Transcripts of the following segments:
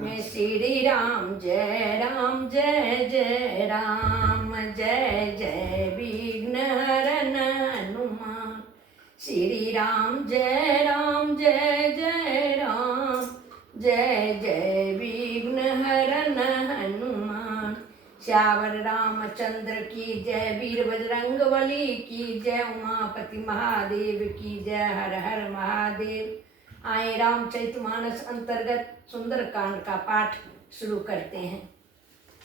श्री राम जय जय राम जय जय विघ्न हरन हनुमान। श्री राम जय जय राम जय जय विघ्न हरन हनुमान। श्यावर रामचंद्र की जय, वीर बजरंग बली की जय, उमापति महादेव की जय, हर हर महादेव। आए रामचरितमानस अंतर्गत सुंदरकांड का पाठ शुरू करते हैं।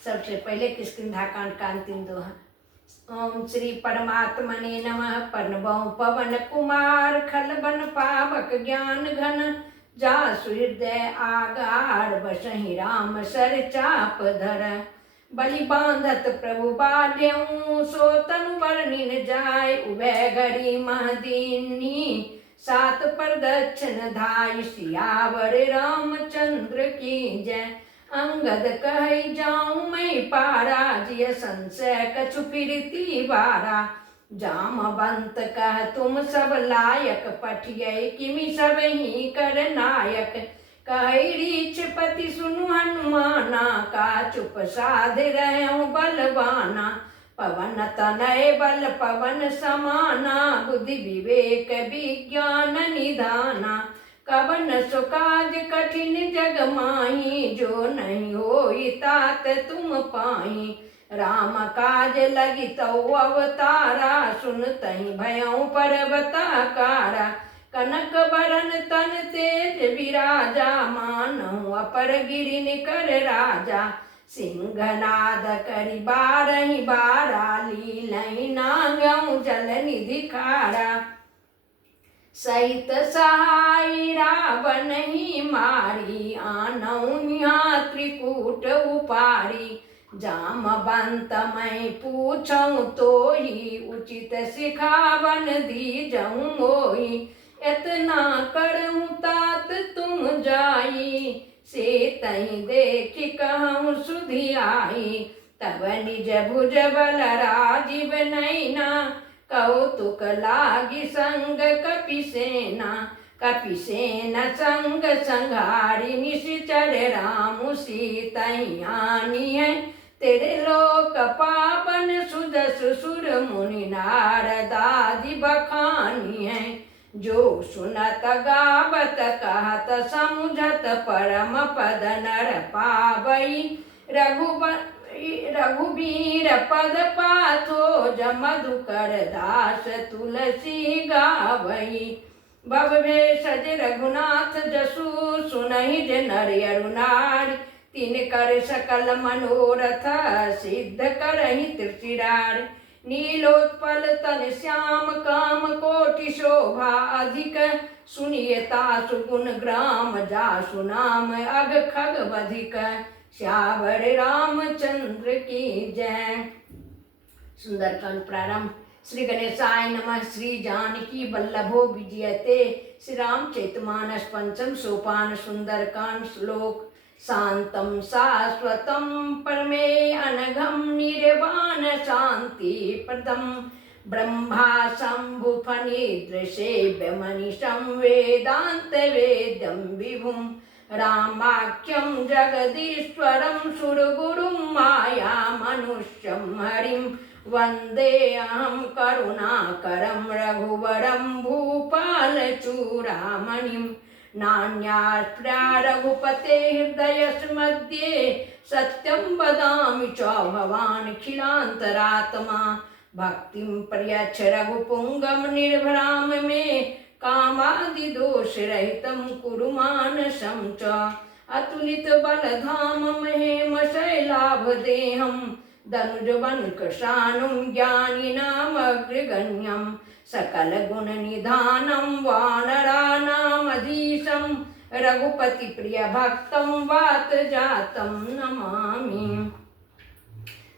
सबसे पहले किष्किंधा कांड का अंतिम दोहा। ओम श्री परमात्मने नमः। पर्णवों पवन कुमार, खल बन पावक ज्ञान घन, जासु हृदय आगार, बसहि राम सर चाप धर। बलि बांधत प्रभु बाध्यऊ, सो तनु बरनिन जाय, उभय घड़ी महदीनी, सात प्रदक्षिण धाय। सियावर रामचंद्र की जय, अंगद कहि जाऊं मैं पारा, जिय संशय कछु फिरती बारा। जामवंत कह तुम सब लायक, पठियै किमि सब ही कर नायक। कहि रीछपति सुनु हनुमाना, का चुप साध रहूं बलवाना। पवन तनय बल पवन समाना, बुद्धि विवेक विज्ञान निधाना। कवन सुकाज कठिन जग माही, जो नहीं होई तात तुम पाही। राम काज लगी तो अवतारा, सुनतहि भयउ पर्वताकारा। कनक बरन तन तेज विराजा, मानहु अपर गिरि निकर राजा। सिंहनाद करि बारहि बारा, लीलहि नागउ जल निधि खारा। सहित सहाय रावण ही मारी, आनऊ निहा त्रिकूट उपारी। जामवंत मैं पूछऊं तो ही, उचित सिखावन दीजऊं मोही। इतना करऊं तात तुम जाई, से तही देखि कहूँ सुधि आई। तब निज भुज बल राजीव नैना, कौतुक लागी संग कपिसेना। कपिसेना संग संघारी, निशिचर राम सीतहि आनी है। तेरे लोक पावन सुजस सुर मुनि, नारदादि बखानी है। जो सुनत गावत कहत समुझत, परम पद नर पावई। रघुबीर पद पाथो, मधुकर दास तुलसी गावई। भव भेषज रघुनाथ जसु, सुनहि जे नर अरु नारी। तिन कर सकल मनोरथ, सिद्ध करहि त्रिशिरार। नीलोत्पल तन श्याम काम, कोटि शोभा अधिक। सुनिए तासु गुण ग्राम, जासु नाम अग खग बधिक। श्यावर रामचंद्र की जय। सुंदरकांड प्रारंभ। श्री गणेशाय नमः। श्री जानकी वल्लभो विजयते। श्री रामचरितमानस पंचम सोपान। सुंदरकांड श्लोक। शांतं शाश्वतं परमे अनघं, निर्वाण शांति प्रदं। ब्रह्मा शंभु फणिदृशेभ्य मनीषं, वेदांत वेद्यं विभुं। रामाख्यं जगदीश्वरं, सुरगुरुं माया मनुष्यं हरिं। वन्देऽहं करुणाकरं, रघुवरं भूपाल चूडामणिं। नान्यास्त्रा रघुपते हृदयस्मध्ये, सत्यं वदामि च भवान् खिलान्तरात्मा। भक्तिं प्रयच्छ रघुपुंगं, निर्भराम मे। कामादिदोषरहितं कुरु मानसं च। अतुलित बलधाम महेम शैलाभदेहं, धनुजवनकृशानुं ज्ञानिनामग्रगण्यं। सकल गुण निधानं वानराणामधीशं, रघुपति प्रिय भक्तं वात जातं नमामि।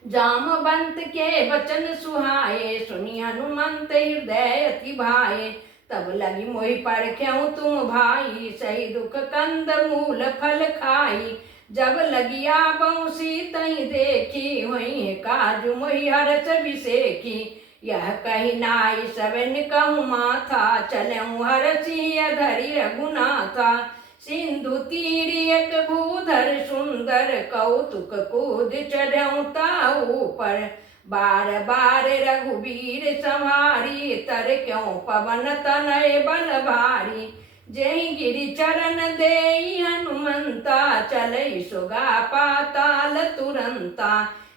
जामवंत के वचन सुहाए, सुनि हनुमंत हृदय अति भाए। तब लगी मोहि परख्यऊ तुम भाई, सही दुख कंद मूल फल खाई। जब लगिया बंसी तही देखी, वही काजु मोहि हरस विसेखी। यह कही नाई सबन कहूँ माथा, चलऊँ हरसी धरि रघुनाथा। सिंधु तीर एक भूधर सुंदर कौतुक कूद चढ़ऊ ताऊ पर बार बार रघुवीर संहारी तर क्यों पवन तनय बल भारी जय गिरि चरण देई हनुमंता चलई सुगा पाताल तुरंता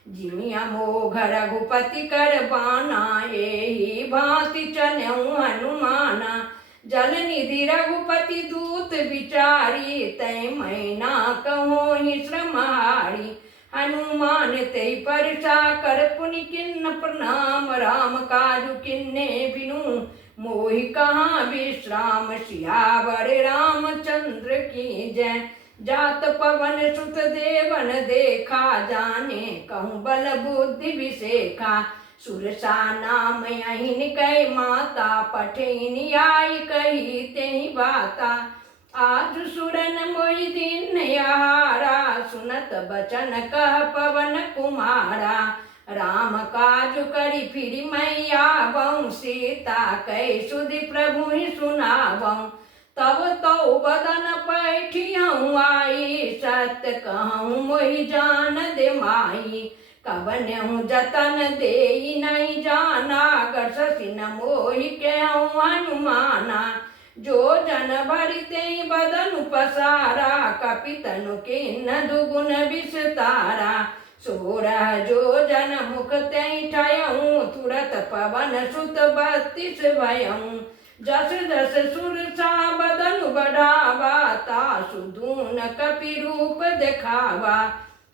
जिमिया मोघ रघुपति कर बाना एही भांति चलऊ हनुमाना जल निधि रघुपति दूत विचारी तय मैना कहो ही श्रमहारी हनुमान ते परसा कर पुनि किन्न प्रणाम राम काजु किन्ने बिनु मोहि कहाँ विश्राम सियावर रामचंद्र की जय जात पवन सुत देवन देखा जाने कहूँ बल बुद्धि विशेखा सुरसा नाम यहीन कई माता पठिन आई कही तेहि बाता आज सुरन मोहि दिन यहारा सुनत बचन कह पवन कुमारा राम काज करी फिर मैया बहू सीता कई सुधि प्रभु ही सुनावऊँ तब तो बदन पैठियऊँ आई सत्य कहूँ मोहि जान दे माई कवन्यहूँ जतन देई नहीं जाना गर ससिन मोहि कहूँ हनुमाना जो जन भरिते बदन पसारा कपितनु किन्न दुगुन विस्तारा सोरह जो जन मुख तै ठयऊँ तुरत पवन सुत 32 भयऊँ जस जस सुरसा बदन बढ़ावा तासु दून कपि रूप देखावा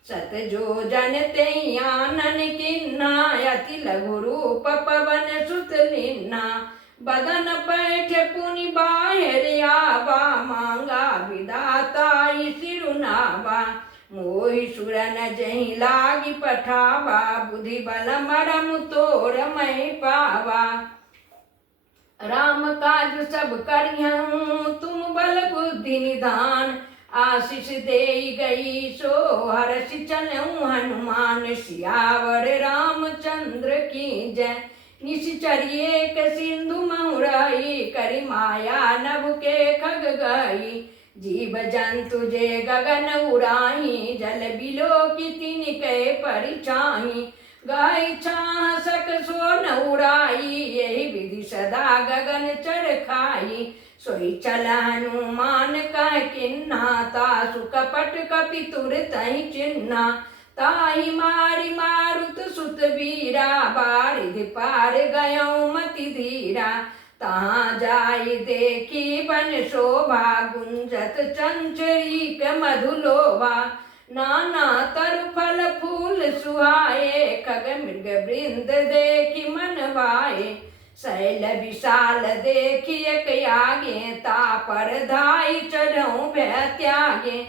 सत जो जन ते आनन किन्ना अति लघु रूप पवन सुत लिन्ना बदन पैठ पुनि बाहिर आवा मांगा विदाता सिरुनावा मोहि सुरन जहि लागी पठावा बुद्धि बल मरम तोर मैं पावा राम काज सब करियऊँ तुम बल बुद्धि निधान आशीष दे गई सो हर्ष चलऊँ हनुमान सियावर रामचंद्र की जय निश्चरिये के सिंधु महुराई करी माया नभ के खग गई जीव जंतु जे गगन उड़ाई जल बिलो की तिन के परिछाई गाय छाह सक सो न उड़ाई यही विधि सदा गगन चढ़ खाई सोई चल हनुमान कह किन्ना तासु कपट कपि तुर तहि चिन्ना ताहि मारि मारुत सुत वीरा बारिधि पार गयऊँ मति धीरा तहाँ जाई देखी बन शोभा गुंजत चंचरीक मधुलोभा नाना तरु फल फूल सुहाए खग मृग वृंद देखी मन भाए शैल विशाल देखी एक आगे तापर धाई चढ़ऊँ भय त्यागे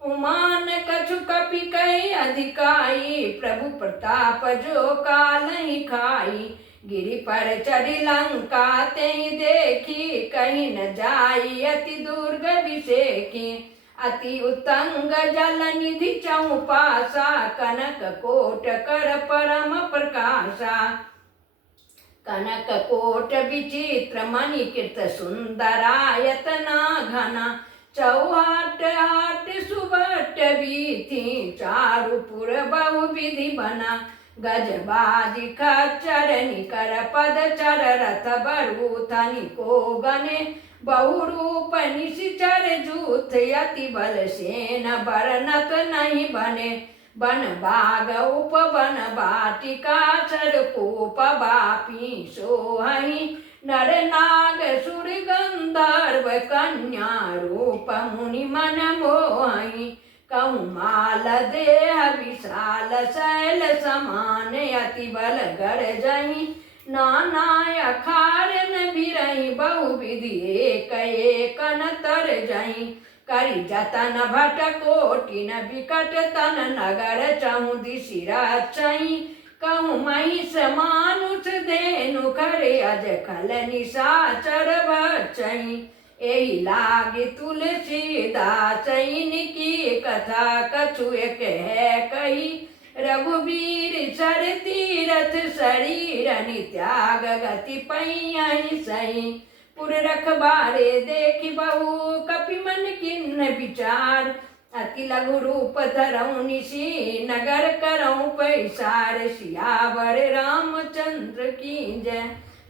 उमान कछु कपि कही अधिकाई प्रभु प्रताप जो काल ही खाई गिरि पर चढ़ी लंका ते देखी कहीं न जाई अति दुर्ग विषेखी अति उत्तंग जल निधि चौपासा कनक कोट कर परम प्रकाशा कनक कोट विचित्र मणिकृत सुंदरायतना घना चौहाट हाट सुबट बीथी चारुपुर बहु विधि बना गजबाजी खच्चर निकर पद चर रथ बरूथनि को गने बहुरूप निशिचर जूथ यति बल सेन बरनत नहीं बने बन बाग उपवन बाटिका सरकूप बापी सोहहि नर नाग सुर गंधर्व कन्या रूप मुनि मन मोहि कौमाल देह विशाल शैल समान अति बल गर जहि नाना अखारन बिरहि बहु विधि एक एक तर जहि करि जतन भट कोटिन विकट तन नगर चहु दिशि रचहि कहूँ महिष मानुष धेनु करे अज खल निशाचर बचहि एहि लागे तुलसीदास इनकी कथा कछु एक है कही रघुवीर सर तीरथ शरीर त्याग गति पई सही पुर रखबारे देखी बहु कपि मन किन्न विचार अति लघु रूप धरऊं निशी नगर करऊं पैसार सियावर रामचंद्र की जय।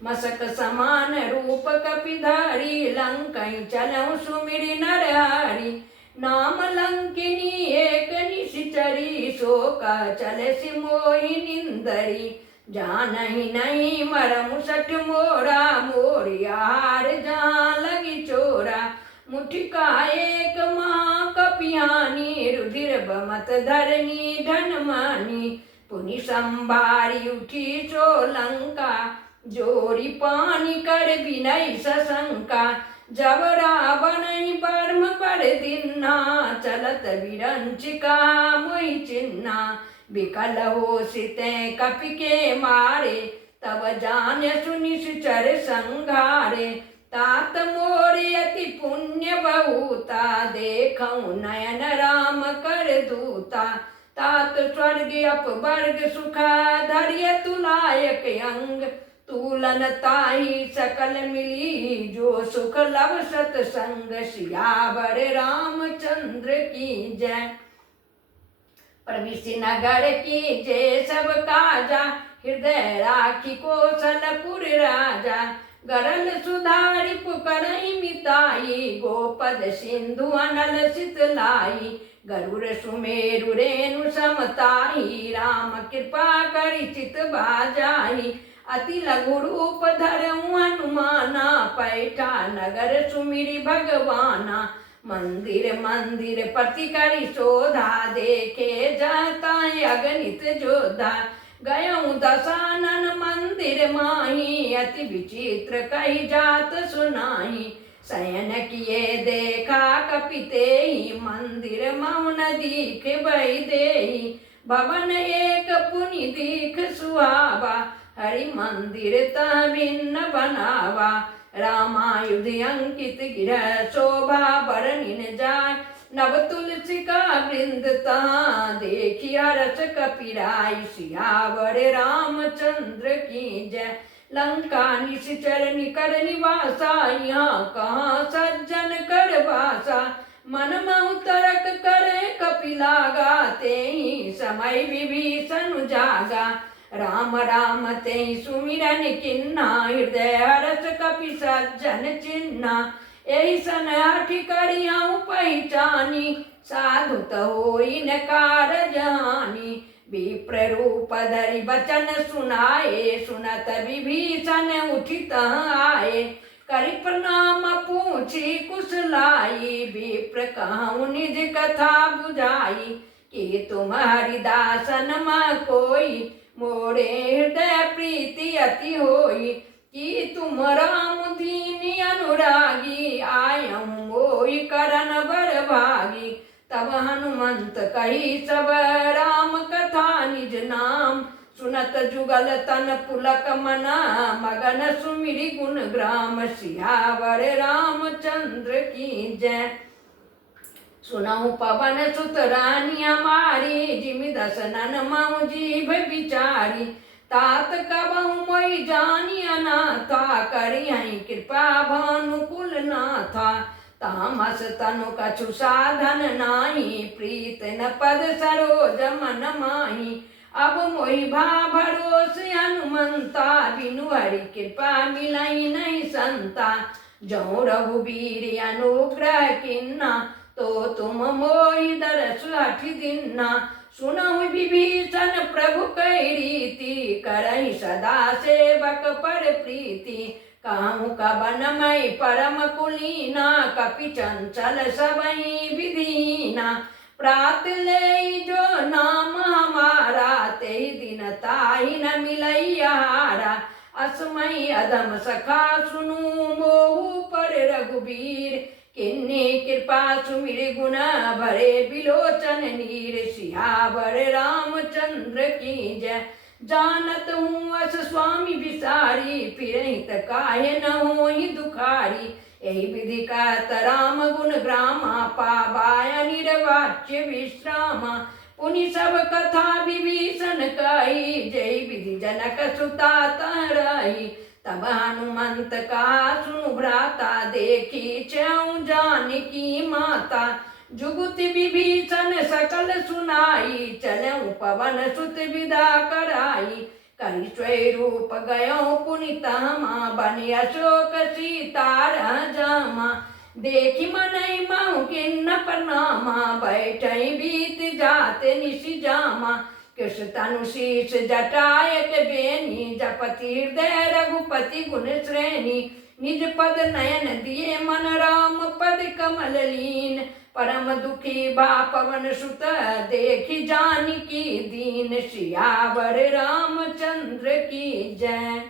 मसक समान रूप कपिधारी लंकई चलऊं सुमिरि नरहरि नाम लंकिनी एक निशिचरी शोक चल सिमोहि निंदरी जानहि नहीं मरमु सठ मोरा मोरियार जहाँ लगी चोरा मुठिका एक महाकपियानी रुधिर बमत धरनी धनमानी पुनि संभारी उठी सोलंका जोरी पानी कर बिनय सशंका जब रावण परम पर दिन्ना चलत विरंचिका मोहि चिन्ना विकल हो सिते कपि के मारे तब जान सुनि सुचर संघारे तात मोरे अति पुण्य बहुता देखऊं नयन राम कर दूता तात स्वर्ग अपवर्ग सुखा धैर्य तुलायक अंग तूलन ताही सकल मिली जो सुख लव सतसंग सियावर रामचंद्र की जय। प्रविष्टि नगर की जय सब काजा हृदय राखी कौशलपुर राजा गरल सुधारी पुकरई मिताई गोपद सिंधु अनल शीतलाई गरुड़ सुमेरु रेणु समताई राम कृपा करि चित बाजाई अति लघु रूप धरऊं हनुमाना पैठा नगर सुमिरि भगवाना मंदिर मंदिर पति करि शोधा देखे जाता अगणित जोधा गयऊं दशानन मंदिर माही अति विचित्र कही जात सुनाही शयन किए देखा कपिते मंदिर मौन दीख बही देही भवन एक पुनि दीख सुहावा हरि मंदिर तह भिन्न बनावा रामायुध अंकित गिरह शोभा बरनिन जाय नव तुलसी का वृंद तहाँ देखिया रस कपिराई सियावर रामचंद्र की जय। लंका निश्चर निकर निवासा यहाँ कहाँ सज्जन कर वासा मन महु तरक करे कपिलागा ते ही समय विभीषण जागा राम राम ते सुमिरन किन्ना हृदय हरस कपि सज्जन चिन्ना यही सन हठि करियाऊं पहचानी साधु होई नकार जहानी विप्र रूप धरि बचन सुनाए सुनत विभीषण उठित आए करि प्रणाम पूछी कुशलाई विप्र कहूँ निज कथा बुझाई कि तुम हरिदासन म कोई मोरे हृदय प्रीति अति होई कि तुम राम दीनी अनुरागी आयम मोहि करन बर भागी तब हनुमंत कही सब राम कथा निज नाम सुनत जुगल तन पुलक मना मगन सुमिरि गुण ग्राम सियावर रामचंद्र की जय। सुनहु पवन सुत रानी हमारी जिमि दसनन महु जीभ बिचारी तात कबहु मोहि जानी अनाथा करियहि कृपा भानुकुल नाथा तामस तनु कछु साधन नाही प्रीत न पद सरोज मन माही अब मोहि भा भरोस हनुमंता बिनु हरि कृपा मिलई नहीं संता जौ रघुबीर अनुग्रह किन्ना तो तुम मोहि दरस हठि दिन्ना सुनहु विभीषण प्रभु कई रीति करहि सदा सेवक पर प्रीति कहूँ कबन मई परम कुलीना कपि चंचल सबई विधीना प्रात ले जो नाम हमारा ते दिन ताहि न मिलैयारा असमय अधम सखा सुनु मोहु पर रघुबीर किन्नी कृपा सुमिर गुण भरे बिलोचन नीर सियावर रामचंद्र की जय। जानत हूँ अस स्वामी विसारी फिरहित काहे न होहि दुखारी यही विधि कहत राम गुण ग्रामा पावाय निर्वाच्य विश्रामा पुनि सब कथा विभीषण कही जय विधि जनक सुता तहि तब हनुमंत का सुनु भ्राता, देखी च्यों जानकी माता। जुगुति विभीषण सकल सुनाई, चलऊं पवन सुत विदा कराई। करि स्वरूप गयो पुनि तहमा, बनि अशोक सीता रह जामा। देखि मनई महु किन्न प्रणामा, बैठई बीत जाते निशि जामा। कृष्ण तनु शीश जटायक बेनी, जपति हृदय रघुपति गुण श्रेणी। निज पद नयन दिए मन राम, पद कमल लीन। परम दुखी बा पवन सुत, देखि जानकी दीन। सियावर रामचंद्र की जय।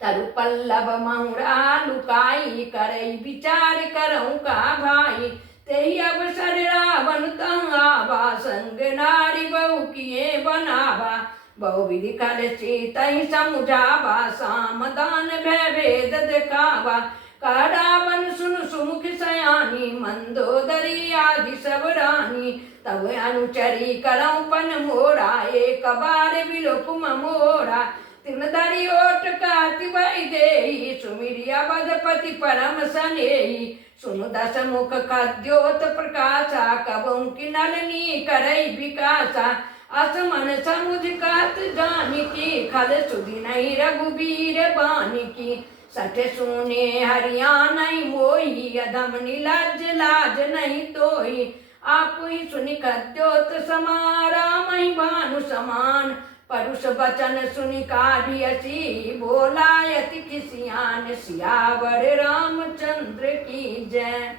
तरु पल्लव महुरा लुकाई, करई विचार करऊं का भाई। तेहि अवसर रावण तह आवा, संग नारी बहु किए बनावा। बहु विधि कर सीतहि समुझावा, सामदान भय भेद दिखावा। कह रावण सुन सुमुख सयानी, मंदोदरी आदि सब रानी। तब अनुचरी करऊं पन मोरा, एक बार विलोक मोरा। तिनधरि ओट काति भई देहि, सुमिरिया बदपति परम सनेहि। सुनु दस मुख खद्योत प्रकाशा, कबहु की नलनी करई विकासा। असमन समुझ कहत जानकी, खल सुधि नहीं रघुबीर बानिकी। सठ सुने हरियाणई मोही, अधम निलज्ज लाज नहीं तोही। आप ही सुनि खद्योत समा, राम ही भानु समान। परुष बचन सुनि काढ़ियसी, बोला यति किसियान। सियावर रामचंद्र की जय।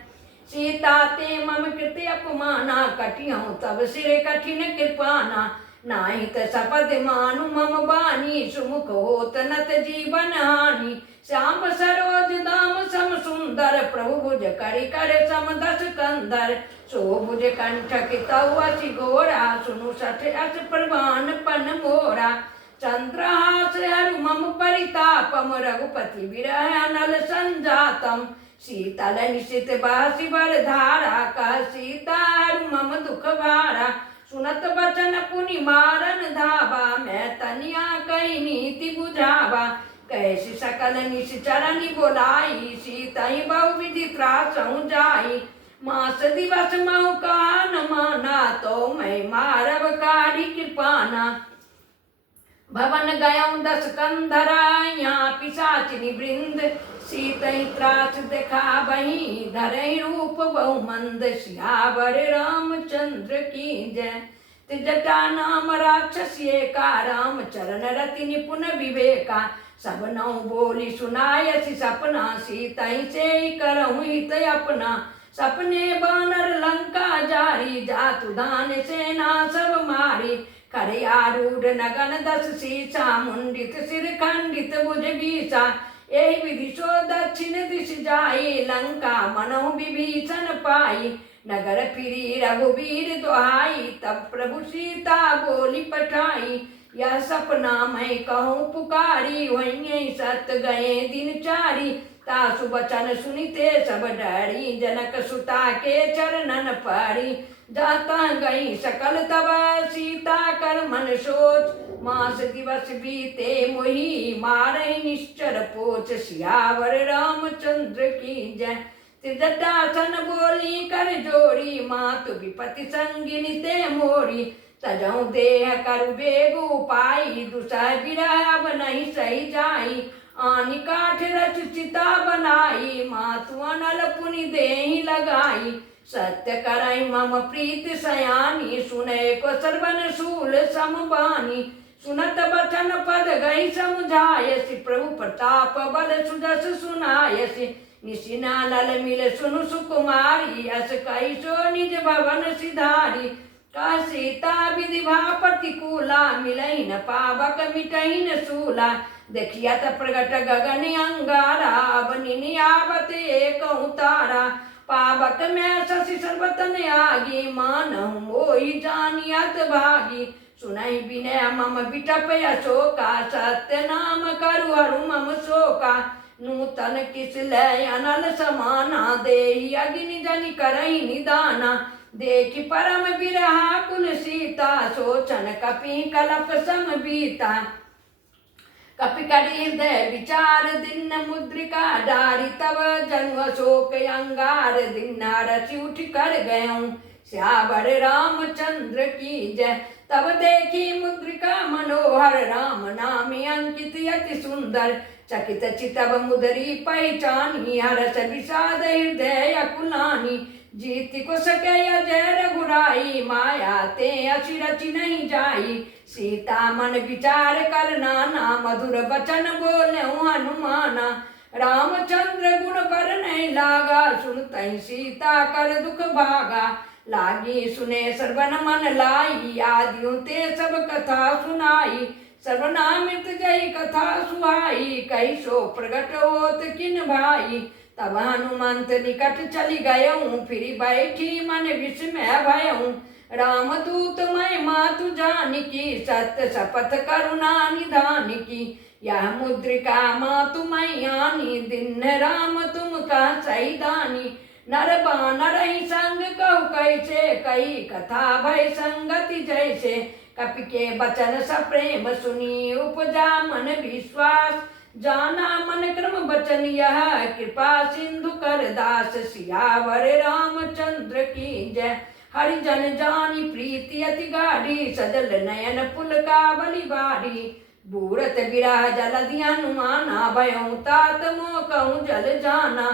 सीता ते मम कृत अपमाना, कटिहूँ तब सिर कठिन कृपाना। नाहि त सपद मानु मम बानी, सुमुख होत नत जीवन हानि। श्याम सरोज दाम सम सुंदर, प्रभु भुज करि कर सम दस कंधर। सो भुज कंठ कितउ अति घोरा, सुनु सठ अस प्रवान पन मोरा। चंद्रहास हरु मम परितापम, रघुपति विरह अनल संजातम। शीतल निशित बासी बर धारा, कह सीता हरु मम दुख भारा। सुनत बचन पुनि मारन धावा, मैं तनिया कही नीति बुझावा। कैसी सकल निश्चरनि बोलाई, सीतहि बहु विधि त्रासहु जाई। मास दिवस महु कहा न माना, तो मैं मारव काढ़ी कृपाना। भवन गयऊँ दस कंधरा, यहाँ पिशाचिनी वृंद। सीतहि त्रास देखाबहि, धरहि रूप बहु मंद। सियावर रामचंद्र की जय। त्रिजटा नाम राक्षस एका, राम चरण रति निपुण विवेका। सब नौ बोली सुनायसि सपना, सीतहि से करहु हित अपना। सपने बानर लंका जारी, जातु धान सेना सब मारी। करे आरूढ़ नगन दस शीशा, मुंडित सिर खंडित भुज बीसा। एहि विधि सो दक्षिण दिश जाई, लंका मनहु विभीषण पाई। नगर फिरी रघुबीर दुहाई, तब प्रभु सीता बोली पठाई। यह सपना मैं कहूँ पुकारी, वहीं सत गए दिन चारी। तासु बचन सुनिते सब डरी, जनक सुता के चरणन पड़ी। जाता गई सकल तब सीता कर मन सोच, मास दिवस बीते मोही मारहि निश्चर पोच। सियावर रामचंद्र की जय। त्रिजटासन बोली कर जोड़ी, मातु विपति संगिनी ते मोरी। तजहु देह करु बेगु पाई, दुसह बिरह अब नहीं सही जाई। आनि काठ रच चिता बनाई, मातु अनल पुनि देहि लगाई। सत्य करई मम प्रीत सयानी, सुने को सर्वन शूल समबानी। सुनत बचन पद गई समुझायसि, प्रभु प्रताप बल सुजस सुनायसि। निशिना नल मिल सुनु सुकुमारी, अस कई सो निज भवन सिधारी। का सीता विधि भा प्रतिकूला, मिलई न पावक मिटई न सूला। देखिया त प्रगट गगन अंगारा, अब निनियावत एक तारा। पावक में शशि सर्वतन आगी, मानहु मोहि जानियत भागी। सुनहि विनय मम बिटप अशोका, सत्य नाम करु हरु मम शोका। नूतन किस लय अनल समाना, देहि अग्नि जनि करहि निदाना। देखि परम विरहा कुल सीता, सोचन कपि कलप सम बीता। कपि करि हृदय विचार दीन मुद्रिका डारी तब जनु अशोक अंगार दीना रचि उठ कर गयऊं श्यावर रामचंद्र की जय। तब देखी मुद्रिका मनोहर राम नामी अंकित अति सुंदर चकित चितव मुदरी पहचानी हरस विषाद हृदय अकुलानी जीति को सके अजय रघुराई माया ते असी रचि नहीं जाई सीता मन विचार करना ना मधुर वचन बोले हनुमाना रामचंद्र गुण पर नहीं लागा सुनतहि सीता कर दुख भागा लागी सुने सर्वन मन लाई आदियों ते सब कथा सुनाई सर्वनामित जय कथा सुहाई कही सो प्रगट होत किन भाई। तब हनुमंत निकट चली गयऊं फिर बैठी मन विस्मय भयऊं राम दूत मैं मातु जानकी सत्य शपथ करुणा निधान की यह मुद्रिका मातु मैं आनी दिन राम तुम का सही दानी नर बानर ही संग कहु कैसे कही कथा भय संगति जैसे कपि के बचन सप्रेम सुनी उपजा मन विश्वास जाना मन क्रम बचन यह कृपा सिंधु कर दास सियावर रामचंद्र की जय। हरिजन जानी प्रीति अति गाढ़ी सजल नयन पुल का बलि बारी बूरत विरह जलधि हनुमाना भयऊं तात मोह कहूँ जल जाना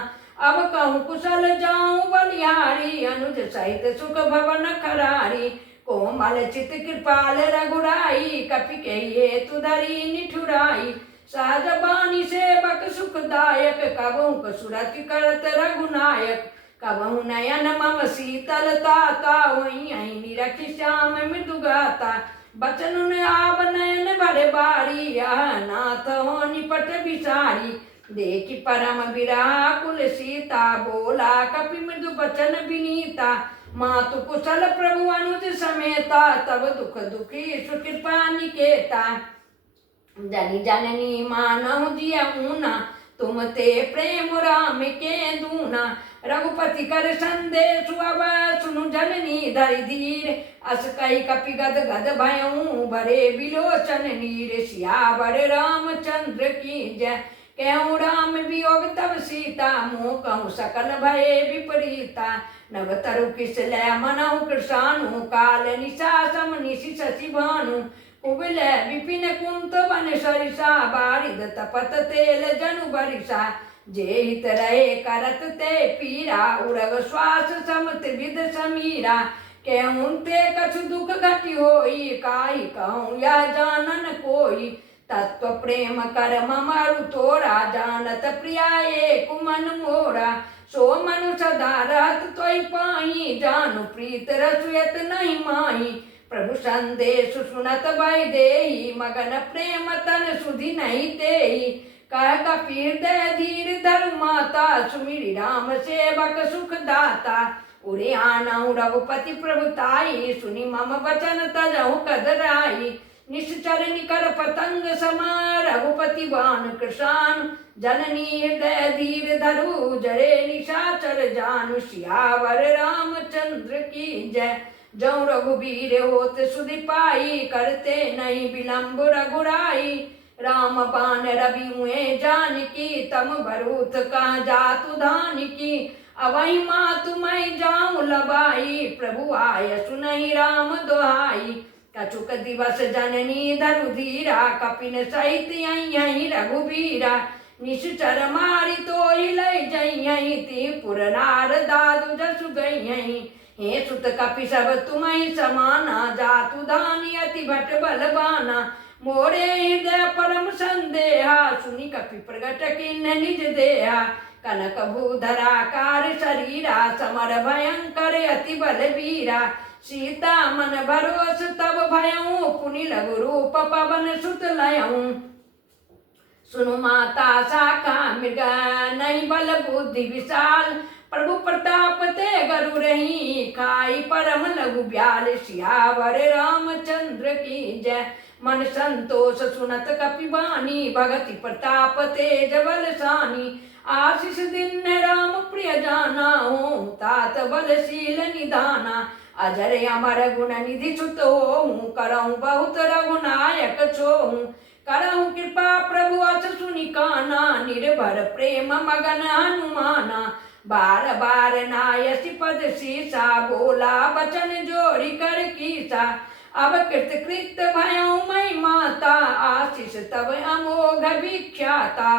अब कहूँ कुशल जाऊं बलिहारी अनुज सहित सुख भवन खरारी कोमल चित कृपाल रघुराई कपि के ये तुधरी निठुराई सहज बानी सेवक सुखदायक कबहु कसुरति करत रघुनायक कबहु नयन मम शीतलता तावई निरखि श्याम मृदु गाता बचन आब नयन भरे बारी यह नाथ हो निपट विसारी देखि परम विराकुल सीता बोला कपि मृदु बचन विनीता मातु कुशल प्रभु अनुज समेता तब दुख दुखी सुकृपा निकेता जनि जननी मानहु जिया ऊना तुम ते प्रेम राम के दूना रघुपति कर संदेश अब सुनु जननी धरि धीर अस कही कपि गद गद भयऊं भरे बिलोचन नीर सियावर रामचंद्र की जय। कहूँ राम वियोग तब सीता मुँह कहूँ सकल भये विपरीता नव तरु किस लय मनहु कृषानु काल निशा सम निशि शशि भानु कुबिल विपिन कुंत वन सरिषा बारिद तपत तेल जनु बरिषा जे हित रहे करत ते पीरा उरग श्वास समत विद समीरा कहूँ ते कछु दुख घटी होई काई कहूँ यह जानन कोई तत्व प्रेम कर ममरु तोरा जानत प्रिया एक मन मोरा सो मनु सदा रहत तोई पाई जानु प्रीत रसुयत नहीं माही प्रभु संदेश सुनत भय देही मगन प्रेम तन सुधि नहीं देही कह कपि हृदय धीर धरु माता सुमिरि राम सेवक सुख दाता उरे आनहु रघुपति प्रभुताई सुनि मम वचन तजहु कदराई निश्चर निकर पतंग समा रघुपति बाण कृषान जननी हृदय धीर धरु जरे निशाचर जानु सियावर रामचंद्र की जय। जौ रघुबीर होत सुधि पाई करते नहीं विलंब रघुराई राम बाण रवि हुए जानकी तम भरूथ कहाँ जातु धानिकी अवहि मातु मैं जाऊं लबाई प्रभु आय सुनहि राम दोहाई कछुक दिवस जननी धरु धीरा कपिन सहित यही रघुबीरा निश्चर मारि तो लय जई ती पुर नार दादु जसु गई हे सुत कपि सब तुम्हि समाना जातु धानी अति भट बलवाना मोरे हृदय परम संदेहा सुनि कपि प्रगट किन्न निज देहा कनक भूधरा कार शरीरा समर भयंकर अति बलवीरा सीता मन भरोस तब भयऊं पुनि लघु रूप पवन सुत लयऊं सुनु माता शाखा मृग नहीं बल बुद्धि विशाल प्रभु प्रताप ते गरु रही खाई परम लघु ब्याल सियावर रामचंद्र की जय। मन संतोष सुनत कपिवानी भगति प्रताप तेज बलशानी आशीष दिन राम प्रिय जाना हो तात बलशील निधाना अजर अमर गुण निधि सुत हो करऊं बहुत रघुनायक छोहूं करहु कृपा प्रभु अस सुनि काना, निर्भर प्रेम मगन हनुमाना। बार बार नायसि पद सीसा, बोला बचन जोरी कर कीसा। अब कृत कृत भयउ मई माता, आशीष तब अमोघ विख्याता।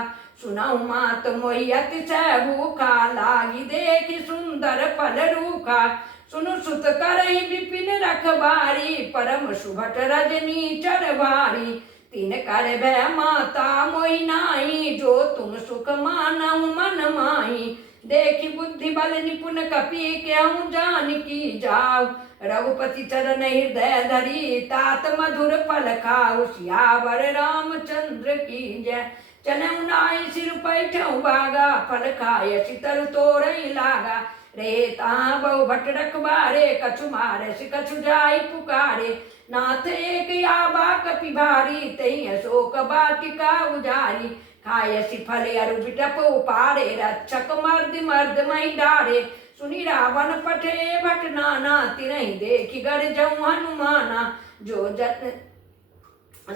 सुनऊ मात मोहि अतिशय भूखा, लागी देखि सुंदर फल रूखा। सुनु सुत करहि विपिन रखबारी, परम सुभट रजनी चर भारी। तीन कर भय माता मोहि नाई, जो तुम सुख मानहु मन माही। देखि बुद्धि बल निपुण कपि, केहूँ जानकी जाऊ। रघुपति चरण हृदय धरी, तात मधुर फल खाऊ। सियावर रामचंद्र की जय। चलऊ नाई सिर पैठऊ बागा, फल खाय सितर तोरई लागा। रे ता बहु भट रखबारे, कछु मारे से कछु जाई पुकारे। नाथ एक आबा कपि भारी, तही अशोक वाटिका उजारी। खायसि फल अरु बिटप उपारे, रक्षक मर्द मर्द मही डारे। सुनि रावण पठे भट नाना, तिनहि देखि गरजऊ हनुमाना। जो जन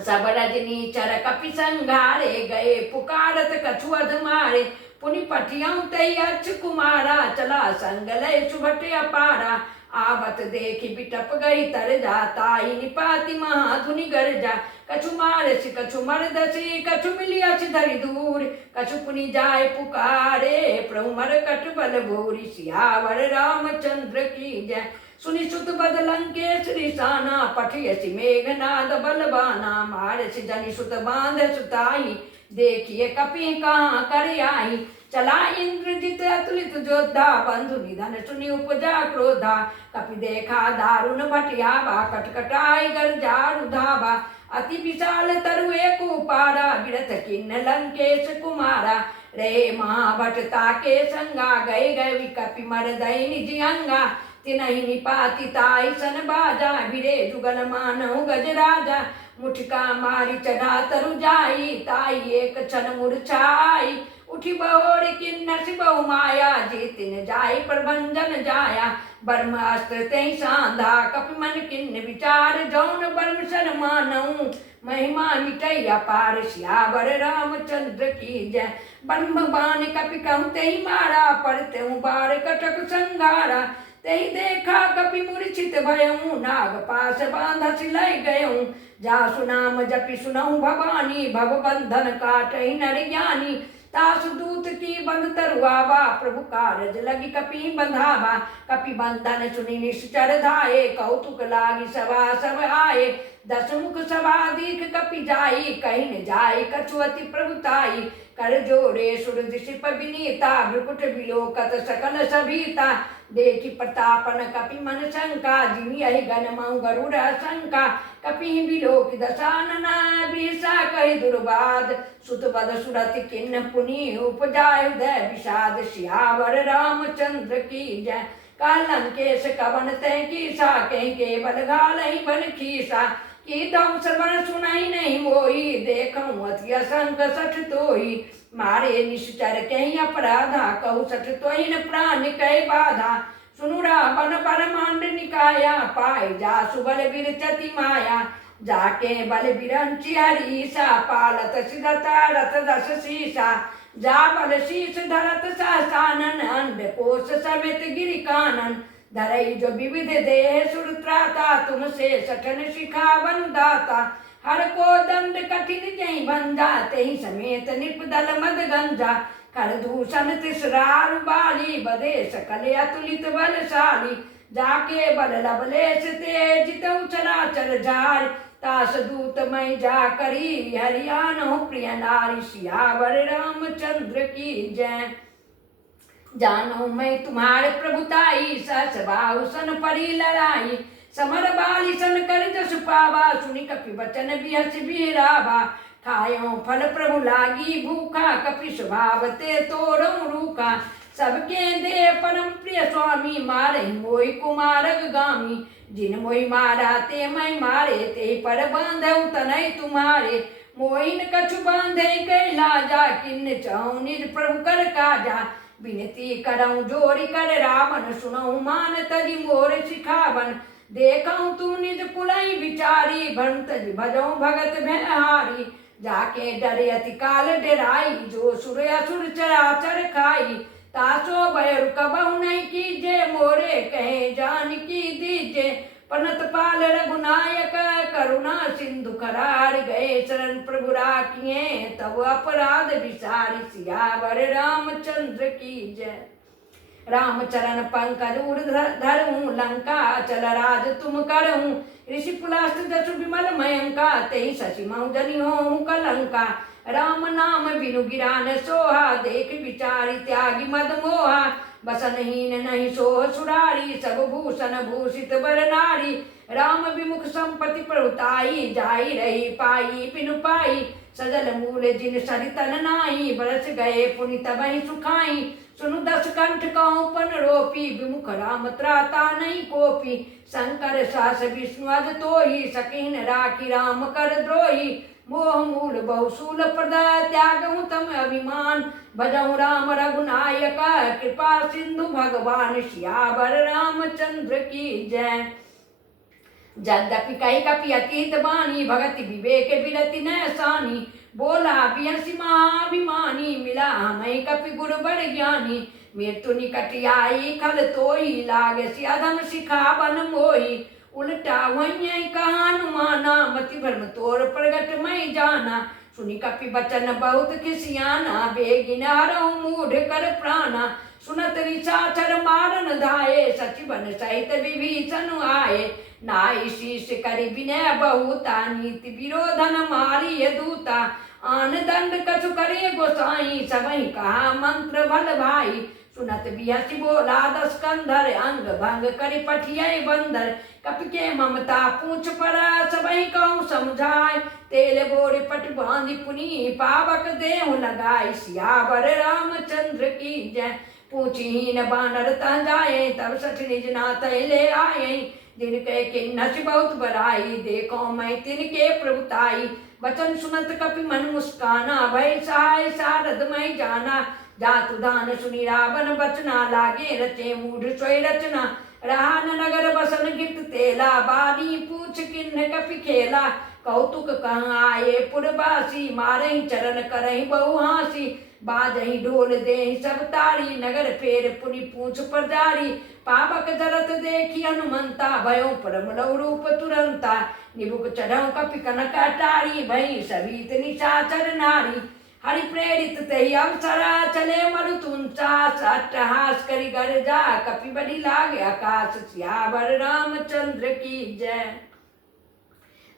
सब रजनी चर कपि संघारे, गए पुकारत कछु अध मारे। पुनि पठियऊ तई अच्छ कुमारा, चला संग लय सुभट अपारा। आवत देखि बिटप गई तर जा, ताई निपाति महाधुनि गर्जा। कछु मारसि कछु मरदसि, कछु मिलियसि धरि दूर। कछु पुनि जाय पुकारे, प्रभु मरकट बल भूरि। सियावर रामचंद्र की जय। सुनि सुत बद लंकेश रिसाना, पठियसि मेघनाद बलवाना। मारसि जनि सुत बांध सुताई, देखिए कपि कहाँ कर आई। चला इंद्रजित अतुलित जोधा, बंधु निधन सुनि उपजा क्रोधा। कपि देखा दारुण भटियावा, कटकटाई गर्जा रुधावा। अति विशाल तरु एक उपारा, बिरथ किन्न लंकेश कुमारा। रे महाभट ताके संगा, गए गए कपि मर दई निज अंगा। तिनहि निपाति ताई सन बाजा, भिरे जुगल मानहु गजराजा। मुठका मारी चढ़ा तरु जाई, ताई एक क्षण मूर्छाई। उठी बहोर किन्नर बहु माया, जेतिन जाई प्रभंजन जाया। ब्रह्मास्त्र तहि सांधा, कपि मन किन्न विचार। जौन ब्रह्म सन मानऊ, महिमा मिटई अपार। सियावर रामचंद्र की जय। ब्रह्म बाण कपि कहूँ तहि मारा, परतेहु बार कटक संघारा। तही देखा कपि मूर्छित भयऊ, नाग पास बांधस लय गयऊ। जासु नाम जपि सुनऊ भवानी, भव बंधन काटहि नर ज्ञानी। तासु दूत की बंध तरुआवा, प्रभु कारज लगी कपि बंधावा। कपि बंधन सुनि निश्चर धाये, कौतुक लागी सभा सब आए। दस मुख सभा दीख कपि जाई, कहीं न जाई कछु अति प्रभुताई। कर जोड़े सुरदिशिप विनीता, भ्रुकुट विलोकत सकल सभीता। देखि प्रतापन कपि मन शंका, जिमि यहि गण मऊ गरुड़ शंका। कपि विलोक दशानन, बीसा कहि दुर्बाद। सुत बद सुरति किन्न पुनि, उपजाय हृदय विषाद। सियावर रामचंद्र की जय। लंकेश कवन तय कीसा, कहीं केवल घालहि बन खीसा। की तम श्रवण सुनहि नहीं मोही, देखऊँ अति असंख सठ तोही। मारे निश्चर कहीं अपराधा, कहु सठ तोहिन प्राण कह बाधा। सुनु रावण परमांड निकाया, पाए जासु बल बिरचति माया। जाके बल बिरंचि हरीसा, पालत सिरता रथ दस सीसा। जा बल शीस धरत सहसानन, अंड कोश समेत गिरि कानन। धरई जो विविध देह सुर त्राता, तुमसे सठन शिखावन दाता। हर को दंड कठिन जय भंजा, तेहि समेत निपदल मद गंजा। कर दूषण तिसरारु बाली, बदे सकल अतुलित बलशाली। जाके बल लबलेश तेज, तऊ चराचर झार। तास दूत मई जा करी, हरियाणो प्रिय नारी। सियावर रामचंद्र की जय। जानो मैं तुम्हारे प्रभुताई, सस बाहु सन परी लड़ाई। समर बाली सन कर जस पावा, सुनि कपि वचन बिहस बिहरावा। खायो फल प्रभु लागी भूखा, कपि स्वभाव ते तोरऊ रूखा। सबके दे परम प्रिय स्वामी, मारे मोहि कुमारग गामी। जिन मोहि मारा ते मैं मारे, ते पर बांधऊ तनय तुम्हारे। मोहिन कछु बांधे कैलाजा, किन्न चाहूँ निज प्रभु कर काजा। विनती करऊँ जोरी कर रावण, सुनऊँ मान तजी मोर सिखावन। देखऊँ तू निज पुलई विचारी, भन तज भजऊँ भगत भयहारी। जाके डरे अति काल डराई, जो सुर असुर चराचर खाई, तासो भय कबहु नहीं कीजे, मोरे कहे जानकी दीजे। पनत पाल रघुनायक, करुणा सिंधु करार गए, शरण प्रभु राखिए तब अपराध विसारी, सियावर रामचंद्र की जय। राम चरण पंकज उर धरऊं, लंका चल राज तुम करऊं, ऋषि पुलास्त जसु विमल मयंका, तेहि शशि मऊ जनि होऊं कलंका। राम नाम बिनु गिरा न सोहा, देख विचारि त्यागी मद मोहा, बसनहीन नहीं सोह सुरारी, सब भूषण भूषित बर नारी। राम विमुख संपत्ति प्रभुताई, जाई रही पाई बिनु पाई, सजल मूल जिन सरितन नाई, बरस गए पुनि तबहि सुखाई। सुनु दस कंठ कहूँ पन रोपी, विमुख राम त्राता नहीं कोपी, शंकर सास विष्णु अज तोहि, सकीन राखी राम कर द्रोही। मोह मूल बहुशूल प्रदा, त्यागहु तम अभिमान, भजहु राम रघुनायक, कृपा सिंधु भगवान, सियावर रामचंद्र की जय। जद्यपि कही कपि अतीत बानी, भगति विवेक विरति न सानी, बोला बिहसि महाभिमानी, मिला हमें कपि गुरु बड़ ज्ञानी। मृत्यु निकट आई खल तोई, लागसि अधम शिखा बन मोही, उल्टा वही कहा नुमाना, मति भ्रम तोर प्रगट मई जाना। सुनि कपि बचन बहुत खिसियाना, बेगिन हरहु मूढ़ कर प्राणा। सुनत निशाचर मारन धाये, सचिवन सहित विभीषण आए, नाई शीश करि विनय बहुता, नीति विरोधन मारिय दूता। आन दंड कछु करे गोसाई, सबहि कहा मंत्र भल भाई। सुनत बिहसि बोला दस कंधर, अंग भंग करि पठियै बंदर। कपि के ममता पूछ पड़ा, सबहि कहूँ समझाय, तेल बोर पट बांधि पुनि, पावक देहु लगाई, सियावर रामचंद्र की जय। पूछहीन बानर तह जाए, तब सठ निज नाथ ले आए, जिनके किन्नस बहुत बड़ाई, देखो मैं तिनके प्रभुताई। वचन सुनत कपि मन मुस्काना, भय सहाय सारद मैं जाना। जातु दान सुनि रावण बचना, लागे रचे मूढ़ सोई रचना। रहा न नगर बसन गिट तेला, बानी पूछ किन्न कपि खेला। कौतुक कहाँ आए पुरवासी, मारहि चरण करहि बहु हासी। बाजहि ढोल देहि सब तारी, नगर फेर पुनि पूछ प्रजारी। पावक जरत देखी हनुमंता, भयो परम लौ रूप तुरंता। निबुक चढ़ऊ कपि कनक अटारी, भई सभीत निशाचर नारी। हरि प्रेरित तहि अवसरा, चले मरुतुंचास, अट्टहास करि गर्जा, कपि बलि लागे आकाश, सियावर रामचंद्र की जय।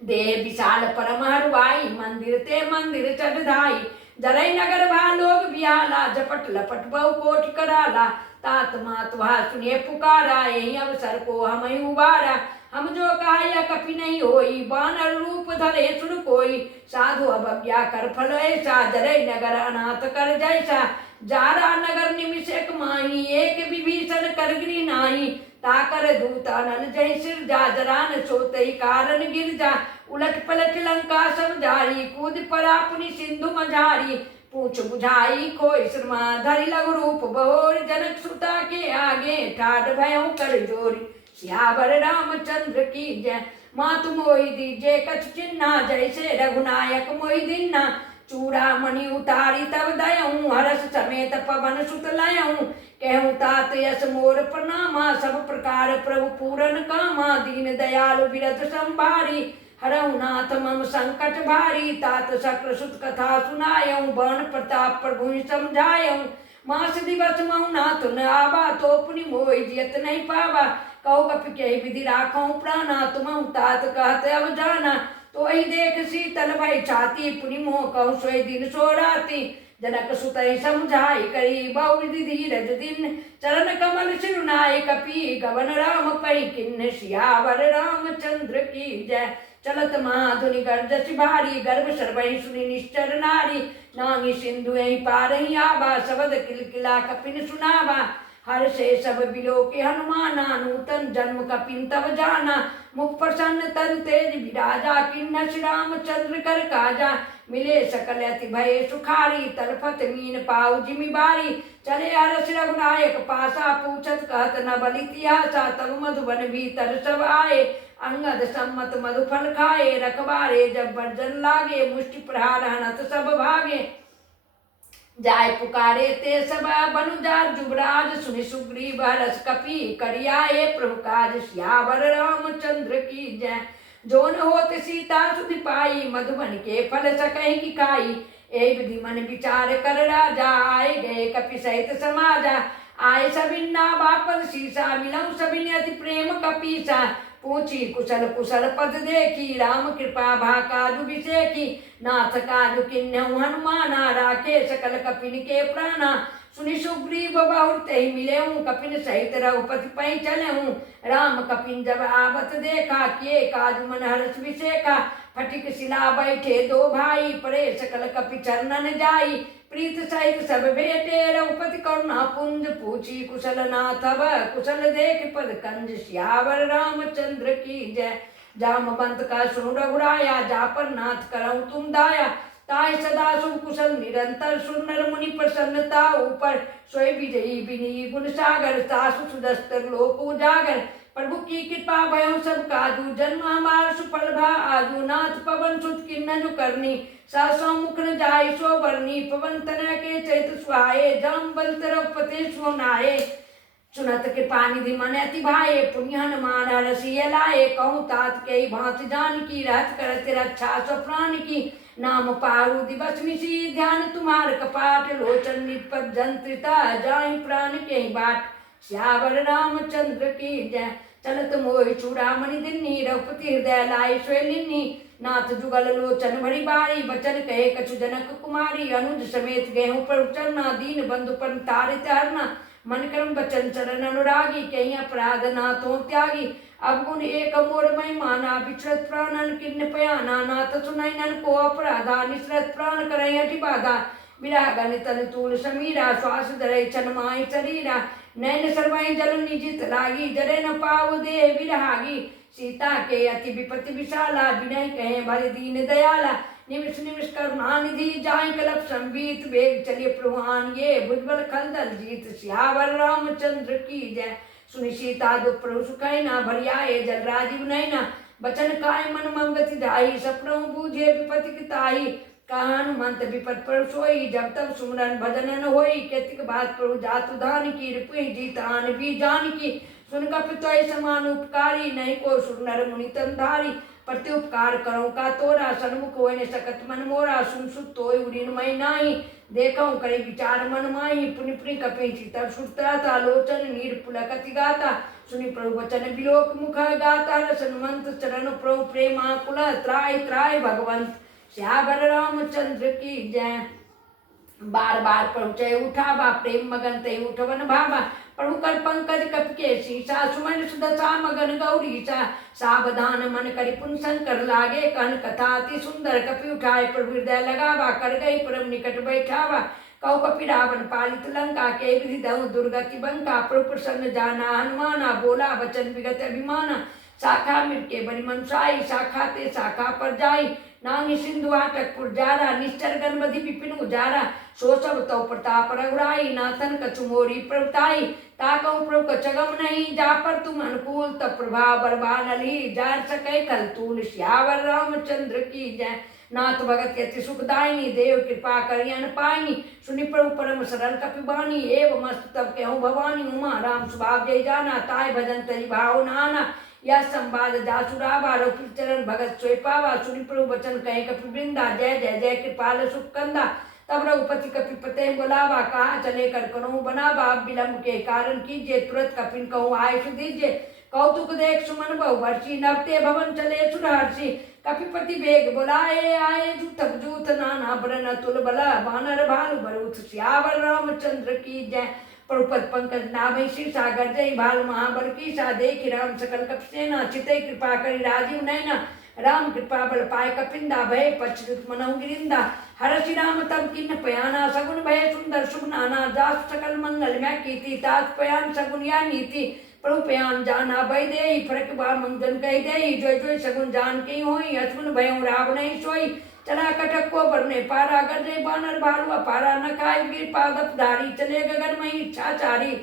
देह विशाल परम हरुआई, मंदिर ते मंदिर चढ़ धाई। जरै नगर भालोग बिहाला, झपट लपट बहु कोटि कराला। तात मात वहा सुनिए पुकारा, यही अवसर को हमें उबारा। हम जो कहा कपि नहीं होई, बानर रूप धरे सुर कोई। साधु अवज्ञा कर फल ऐसा, जरै नगर अनाथ कर जैसा। जारा नगर निमिष एक माही, एक विभीषण कर गिरी नाही। ताकर दूता नल जय सिर जा, जरान सोतई कारण गिर जा। उलट पलट लंका सब जारी, कूद पड़ा पुनि सिंधु मझारी। पूछ बुझाई खोई श्रमा, धरि लघु रूप बहोर। जनक सुता के आगे, ठाठ भयों कर जोरी, सियावर रामचंद्र की जय। मातु मोहि दीजे कछ चिन्हा, जैसे रघुनायक मोहि दीन्हा। चूड़ामणि उतारी तब दयऊं, हरस समेत पवन सुत लयऊं। कहूँ तात यस मोर प्रणामा, सब प्रकार प्रभु पूरन कामा। दीन दयालु बिरथ संभारी, हरहु नाथ मम संकट भारी। तात शक्र सुत कथा सुनायऊं, बाण प्रताप प्रभु समझायऊं। मास दिवस महु नाथ न आवा, तो पुनि मोहि जियत नहीं पावा। कहो कपि के विधि राखो प्राणा, तुम तात कहत अब जाना। तो ही देख शीतल भय छाती, पुनि मोह कहूँ सोई दिन सो राती। जनक सुतहि समझाई, करी बहु विधि धीरज दिन। चरण कमल सिरुनाय, कपि गवन राम पै किन्न, सियावर रामचंद्र की जय। चलत महाधुनि गर्जसि भारी, गर्भ सर्वहि सुनि निश्चर नारी। नांगी सिंधु यही पारहि आबा, शबद किलकिला कपिन सुनावा। हर से सब बिलो के हनुमाना, नूतन जन्म कपिन तब जाना। मुख प्रसन्न तन तेज विराजा, किन्नस रामचंद्र कर काजा। मिले सकल अति भय सुखारी, तलफत मीन पाऊ जिमि बारी। चले हरस रघुनायक पासा, पूछत कहत न बलि तिहासा। तब मधुबन भीतर सब आए, अंगद सम्मत मधुफल खाए, रखबारे जब बर्जन लागे, मुष्टि प्रहार हनत सब भागे। जाय पुकारे ते सब बनुजार जुबराज, सुनि सुग्रीव हरस कपि करियाए, प्रभु काज सियावर रामचंद्र की जय। जोन होत सीता सुधि पाई, मधुबन के फल सकहि की खाई। ए विधि मन विचार कर राजा, आए गए कपि सहित समाजा। आए सबिन्ना बापद सीसा, मिलऊ सबिन अति प्रेम कपीसा। पूछी कुशल कुशल पद देखी, राम कृपा भा काजु विषेखी। नाथ काजु किन्हु हनुमाना, राखे सकल कपिन के प्राणा। सुनि सुग्रीव बहुर तेहि मिलेहूँ, कपिन सहित रघुपति पै चलेहूँ। राम कपिन जब आवत देखा, किए काजु मन हर्ष विषेखा। फटिक शिला बैठे दो भाई, परे सकल कपि चरणन जाई। प्रीत सहित सब भेटे, रघुपति करुणा पुंज पूछी कुशल नाथ कुशल देख पद कंज। सियावर रामचंद्र की जय। जामवंत का सुनु रघुराया, जा पर नाथ करऊँ तुम दाया। ताय सदा शुभ कुशल निरंतर, सुर नर मुनि प्रसन्नता ऊपर। सोई विजयी विनी गुण सागर, सासु सुदस्तर लोक उजागर। प्रभु की कृपा भयो सब काजू, जन्म हमार सुफल भा आजू। नाथ पवन सुत किन्नजु करनी, सहसो मुख न जाय सो बरनी। पवन तनय के चैत सुहाए, जामवंत रघुपति सो नाये। सुनत कृपा निधि मन अति भाए, पुण्य हनुमान रसिय लाए। कहूँ तात के भांत जानकी, रहत करत रक्षा सो प्राण की। नाम पारु दिवस मिसी, ध्यान तुम्हार कपाट। लोचन निपट जंत्रिता, जाहि प्राण के बाट। सियावर रामचंद्र की जय। चलत मोहि चूड़ामणि दिन्नी, रघुपति हृदय लाई सोई लिन्नी। नाथ जुगल लोचन भरी बारी, बचन कहे कछु जनक कुमारी। अनुज समेत गेहूँ पर चरना, दीन बंधु पर तारित हरना। मन कर्म बचन चरण अनुरागी, कहीं अपराध नाथों त्यागी। अवगुण एक मोर महिमाना, विचरत प्राणन किन्न पयाना। नाथ सुनई नन को अपराधा, निसरत प्राण करई हठि बाधा। विरागन तन तूल समीरा, श्वास धरे छन माहि शरीरा। नैन सर्वहि जल निजित लागी, जरे न पाव देह विरहागी। सीता के अति विपत्ति विशाला, विनय कहे भले दीन दयाला। निमिष निमिष करुणा निधि, जाहि कलप संबीत। वेग चलिए प्रभुआन ये, भुजबल खलदल जीत। सियावर रामचंद्र की जय। सुनि सीता दुख प्रभु सुखैना, भरियाए जल राजीव नैना। बचन काय मन मंगति दाई, सपनों बूझे विपत्ति की ताई। कहा हनुमंत विपत पर सोई, जब तब सुमरन भजन न होई। केतिक बात प्रभु जातु धान की, रिपुहि जीत आन भी जान की। सुन कपि त्वय समान उपकारी, नहीं को सुर नर मुनि तन धारी। प्रति उपकार करो का तोरा, सन्मुख होय न सकत मन मोरा। सुन सुत तोय उरिन मई नाही, देखऊँ करे विचार मन माही। पुनि पुनि कपि चितव सुत्राता, लोचन नीर पुलकति गाता। सुनि प्रभु वचन बिलोक मुख गाता, रसनमंत चरण प्रभु प्रेमाकुल। त्राय त्राय भगवंत, सियावर रामचंद्र की जय। बार बार प्रभु चय उठावा, प्रेम मगन ते उठवन भावा। प्रभु कर पंकज कपि के सीसा, सुमन सुदशा मगन गौरीसा। सावधान मन करि पुन शंकर लागे, कहन कथा अति सुंदर। कपि उठाए प्रभु हृदय लगावा, कर गई परम निकट बैठावा। कौ कपि रावण पालित लंका, के विधि दहु दुर्गति बंका। प्रभु प्रसन्न जाना हनुमाना, बोला वचन विगत अभिमाना। शाखा मिटके बनि मनसाई, शाखा ते शाखा पर जाई। नांगी सिंधु आटक पुरजारा, निश्चर गणबधि विपिन उजारा। सो सब तो प्रताप रघुराई, नाथन कछु मोरी प्रभुताई। ताकऊ प्रभु कछगम नहीं, जा पर तुम अनुकूल। तब प्रभाव बरबान अली, जार सकै खल तूल। सियावर रामचंद्र की जय। नाथ भगत के अति सुखदायिनी, देव कृपा करि अन पाइनी। सुनि प्रभु परम सरल कपि बानी, एव मस्त तब कहूँ भवानी। उमा राम स्वभाव जय जाना, ताय भजन तरि भाव नाना। यह संवाद जासुरावा, रघुपति चरण भगत सोई पावा। सुनि प्रभु वचन कहे कपि वृंदा, जय जय जय कृपाल सुख कंदा। तब रघुपति कपि पते बुलावा, कहा चले कर कनहु बनावा। विलंब के कारण कीजिए, तुरंत कपिन कहूँ आय सुदीजिए। कौतुक देख सुमन बहु वर्षी, नवते भवन चले सुरहर्षि। कपिपति बेग बुलाए, आए जूथक जूथ नाना बरन तुल बला। बानर भालु बरूथ, सियावर रामचंद्र की जय। प्रभुपद पंकज नाभि शीर्षा, गर्जई भाल महाबल कीसा। देखि राम सकल कपिसेना, चितई कृपा करि राजीव नैना। राम कृपा बल पाए कपिंदा, भय पश्चित मनहु गिरिंदा। हरषि राम तब किन्न पयाना, सगुन भय सुंदर शुभ नाना। जास सकल मंगल मैं कीति, तात पयान सगुन या नीति। प्रभु पयान जाना भय देहि, फरक बा मंगन कहि देहि। जोय जोय सगुन जान की होई, असुन भयउ रावण ही सोई। चला कटक को बरने पारा, गर्जे बानर भालु अपारा। न खाए वीर पादप धारी, चले गगन मही इच्छाचारी।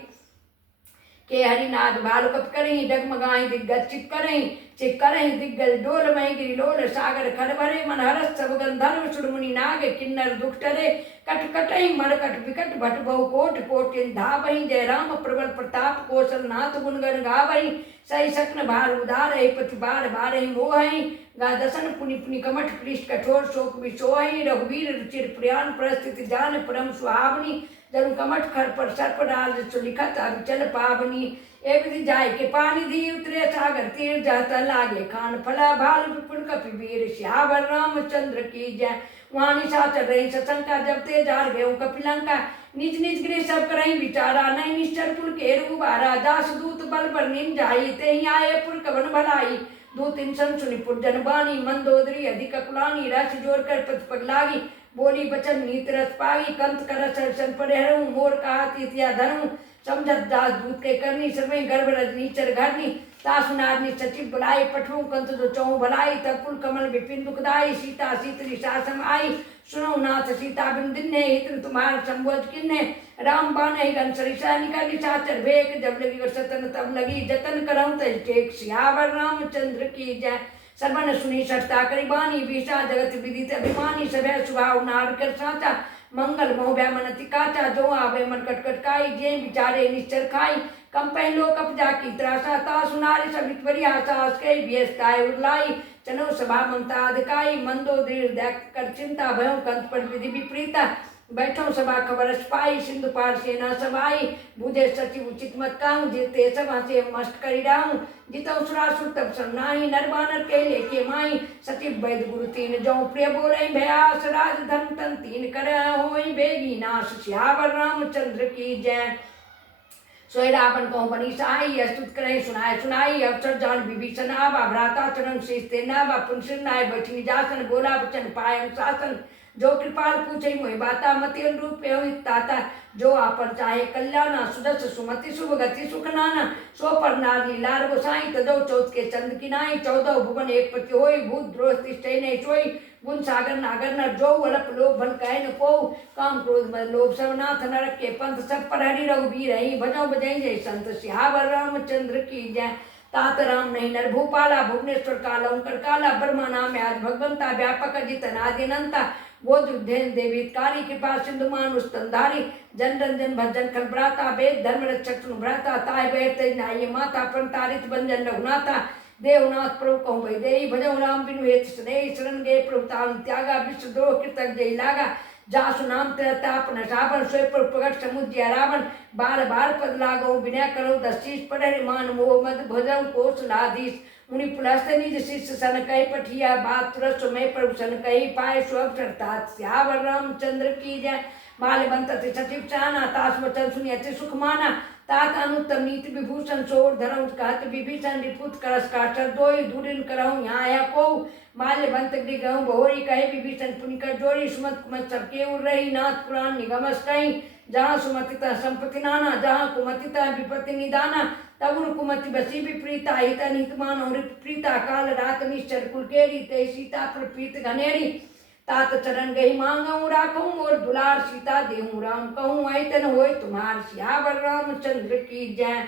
के हरिनाथ भालु कप करहीं डगमगाई दिग्गज चित करहीं चित करहीं दिग्गज डोल मई गिरिलोल सागर खर भरे मन हरस सब गंधर्व सुरमुनि नाग किन्नर दुख टरे कट कटहि मरकट विकट भट बहु कोट कोटिन धावहि जय राम प्रबल प्रताप कौशल नाथ गुणगन गावहि सही सकन भार उदार पति बार बारहि मोहि गा दसन पुनि पुनि कमठ कृष्ट कठोर शोक विशोहि रघुवीर रुचिर प्रयाण परिस्थिति जान परम सुहावनी जनु कमठ खर पर सर्प डाल सुलिखत अविचल पावनी एक विधि जाय के पानी धी उतरे सागर तीर जाता लागे खान फला भालु विपुल कपिवीर श्यावर रामचंद्र की जय वहाँ निशाचर रही सशंका जब ते जार गये कपिलंका निज निज गृह सब करही विचारा नहीं निश्चर पुर के रुबारा दास दूत बल पर निम जाई ते ही आए पुर कवन भलाई दूत इंसन सुनि पुरजन बानी मंदोदरी अधिक कुलानी रस जोर कर पथ पग लागी बोली बचन नीत रस पागी कंत कर सरसन पड़े हरऊं मोर कहा तिथिया धरूं समझत दास दूत के करनी सर्वे गर्भ रजनीचर घरनी तासुनारनी सचिव बुलाई पठू कंत जो चौं भलाई तब पुल कमल विपिन दुखदाई सीता सीतरी सासम आई सुनो नाथ सीता बिंदिन्हे हित तुम्हार संबोध किन्ने राम बाने गन सरिसा निका निशाचर भेक जब लगी सतन तब लगी जतन करऊं तज टेक सियावर रामचंद्र की जय सर्वन सुनी सत्ता करी बानी विषा जगत विदित अभिमानी सभय स्वभाव नार कर साचा मंगल मोह मन तिकाचा जो आवे मन कटकटकाई जे बिचारे निश्चर खाई कम पहलो कप जाकी त्रासा ता सुनारी सबित बरी आसास के व्यस्ताय उरलाई चलो सभा ममता अधिकाई मंदो दृढ़ देख कर चिंता भयो कंत पर विधि विपरीता बैठो सभा खबर पाई सिंधु पार सेना सभाई बुझे सचिव उचित मत कहूँ जीते सभा से मस्त करी डाऊं जितो सुरासुर तब सरनाही नरबानर के लेके माई सचिव वैद गुरु तीन जो प्रिय बोले भयास राज धर्म तन तीन कर होई बेगी नाश श्यावर रामचंद्र की जय सोय रावण को बनी सहाई अस्तुत करे सुनाए सुनाई अवसर जान विभीषण आवा भ्राता चरण शीष तेना वा पुनसिर नाय बैठनी जासन बोला वचन पाय अनुशासन जो कृपाल पूछे मोहि बाता मति अनुरूप ताता जो आपन चाहे कल्याणा सुदस सुमति शुभ गति सुख नाना सो पर नारी लार गोसाई तजो चौथ के चंद किनाई 14 भुवन एक पति होई भूत द्रोह तिष्ठे ने सोई गुण सागर नागर न जो अलप लोभ भल कहे न को काम क्रोध मद लोभ सबनाथ नरक के पंथ सब पर हरि रघुबीर रही भजो बजई जय संत सियावर रामचंद्र की जय तात राम नहीं नर भूपाला भुवनेश्वर काला ओंकर काला ब्रह्मा नाम आज भगवंता व्यापक अजित अनादिनंता बोधुद्धेन देवीतकारी कृपा सिंधु मानुष स्तनधारी जन रंजन भजन खल भ्राता वेद धर्म रक्षक भ्राता ताय बैर तेज नाय माता पंतारित बंजन रघुनाथा देवनाथ प्रभु कहूँ भई देई भजो राम बिनु हेत सदैव शरण गए प्रभु ताम त्यागा विश्व द्रोह कृतक जय लागा जासु नाम ताप न सावन सोय पर प्रगट समुद्र रावण बार बार पद लागो विनय करो दशीष पढ़े मान मोह मद भजौ कौशलाधीश मुनि पुलस्त निज शिष्य सन कही पठिया बात तुरस में प्रभु सन कही पाए स्व तात श्यावर रामचंद्र की जय माल बंत सचिव चाना तास वचन सुनि अति सुख माना तात अनुत्तम नीति विभूषण सोर धरऊं कहत विभीषण रिपुत करस काटर दोई दूरिन करऊं यहाँ आया को माल्य बंत गृह बहुरी कहे विभीषण पुनि कर जोरी सुमत कुमत सबके उर रही नाथ पुराण निगमस कहीं जहाँ सुमतिता संपत्ति नाना जहाँ कुमतिता विपत्ति निदाना तबुर कुमति बसी विप्रीता हित निहितमान और प्रीता काल रात निश्चर कुलकेरी ते सीता प्रपीत घनेरी तात चरण गई मांगऊं राखूं और दुलार सीता देहूं राम कहूं ऐतन होय तुम्हार सियावर रामचंद्र की जय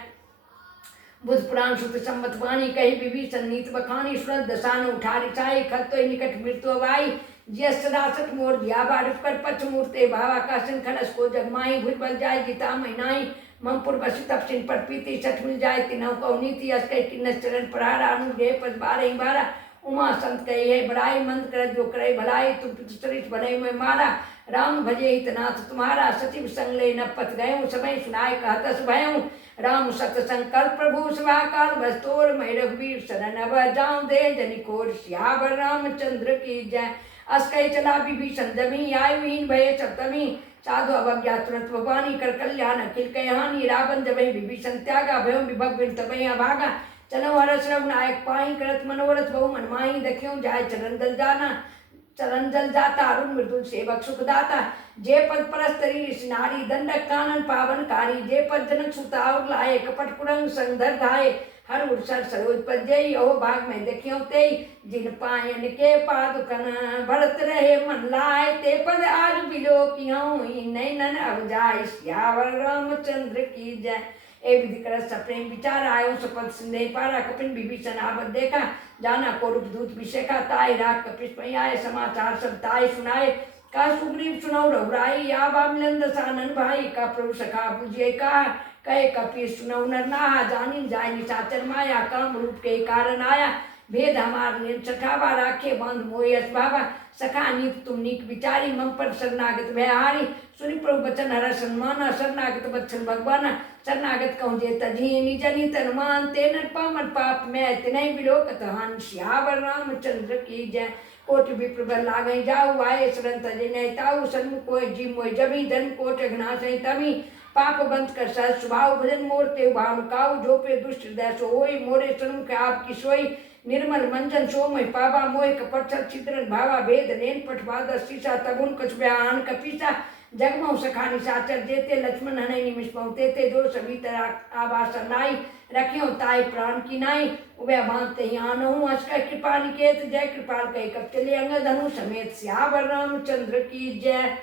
बुध पुराण सुत संवत वाणी कही विभीषण नीत बखानी सुरत दशान उठारी चाई खत निकट मृत्यु अवाई ज्येष्ठ रासठ मोर दिया बारुप कर पच मूर्ते भावा काशन खनस को जगमाई भुज बल जाय जिता महिनाई ममपुर बसी तपसिन पर पीती छठ मिल जाए तिनौ कौ नीति अस्कय किन्नस चरण प्रहारा अनुगे पद बारह बारह उमा संत कही है बड़ाई मंद कर जो करे भलाई तुम चरित बने में मारा राम भजे हितनाथ तुम्हारा सचिव संग ले न पथ गये समय सुनाय कहतस भयऊं राम सत संकल्प प्रभु सभा काल बस्तोर मैं रघुवीर शरण अब जाऊं दे जनिकोर सियावर रामचंद्र की जय अस्कय चला विभीषण जमी आयुहीन भय सप्तमी साधु अवज्ञा तुरंत भगवानी कर कल्याण अखिल कहानी रावण जबई विभीषण त्यागा भयो विभव तबैया भागा चलो हरस रघुनायक पाई करत मनोरथ बहु मन माही दख्यो जाय चरण जल जाता अरुण मृदुल सेवक सुखदाता जे पद परस्तरी ऋषि दंडक कानन पावनकारी जे पद जनक सुतावर लाए कपट कुरंग संधर धाये हर उर्सर सरोज पद जय ओ भाग में देखियो ते जिन पायन के पादुकन भरत रहे मन लाए ते पद आज बिलो कियो नैनन अब जाय सियावर रामचंद्र की जय ए विधि करत सप्रेम विचार आयो सपथ संदेह पारा कपिन विभीषण आवत देखा जाना कोरुप दूत विशेखा ताय राग कपिश पै आए समाचार सब ताय सुनाए का सुग्रीव सुनौ रघुराई या बामिलन दसानन भाई का प्रभु सखा बुझिए का कहे कपीस सुनौ नर नाहा जानी जाय निशाचर माया काम रूप के कारण आया भेद हमार ने सठावा राखे बंध मोयस बाबा सखा नीत तुम नीक विचारी मम पर शरणागत भयहारी सुनि प्रभु बचन हर सन्माना शरणागत बच्चन भगवाना शरणागत कहूँ जे तजी निज नित अनुमान तेन पामन पाप मैं तिनहि बिलोकत हन श्यावर रामचंद्र की जय कोट विप्र बल लागई जाऊ आए शरण तजे नहीं ताऊ सन्मुख कोय जी मोय जबी धन कोट घना सही तमी पाप बंद कर सहज स्वभाव भजन मोर ते भाव काऊ जो पे दुष्ट हृदय सो होई मोरे सन्मुख आपकी सोई निर्मल मंजन सोमय पावा मोय कपट छिद्रन भावा भेद नेन पठवाद शीशा तबुन कछ बयान कपीसा जगमौ सखानी साचर जेते लक्ष्मण हनै निमिष पहुते ते जो सभी तरह आवास नाई रखियो ताई प्राण की नाई उबे बांधते ही आनहु अस्कर कृपा निकेत जय कृपाल कही कब चले अंगद धनु समेत सियावर रामचंद्र की जय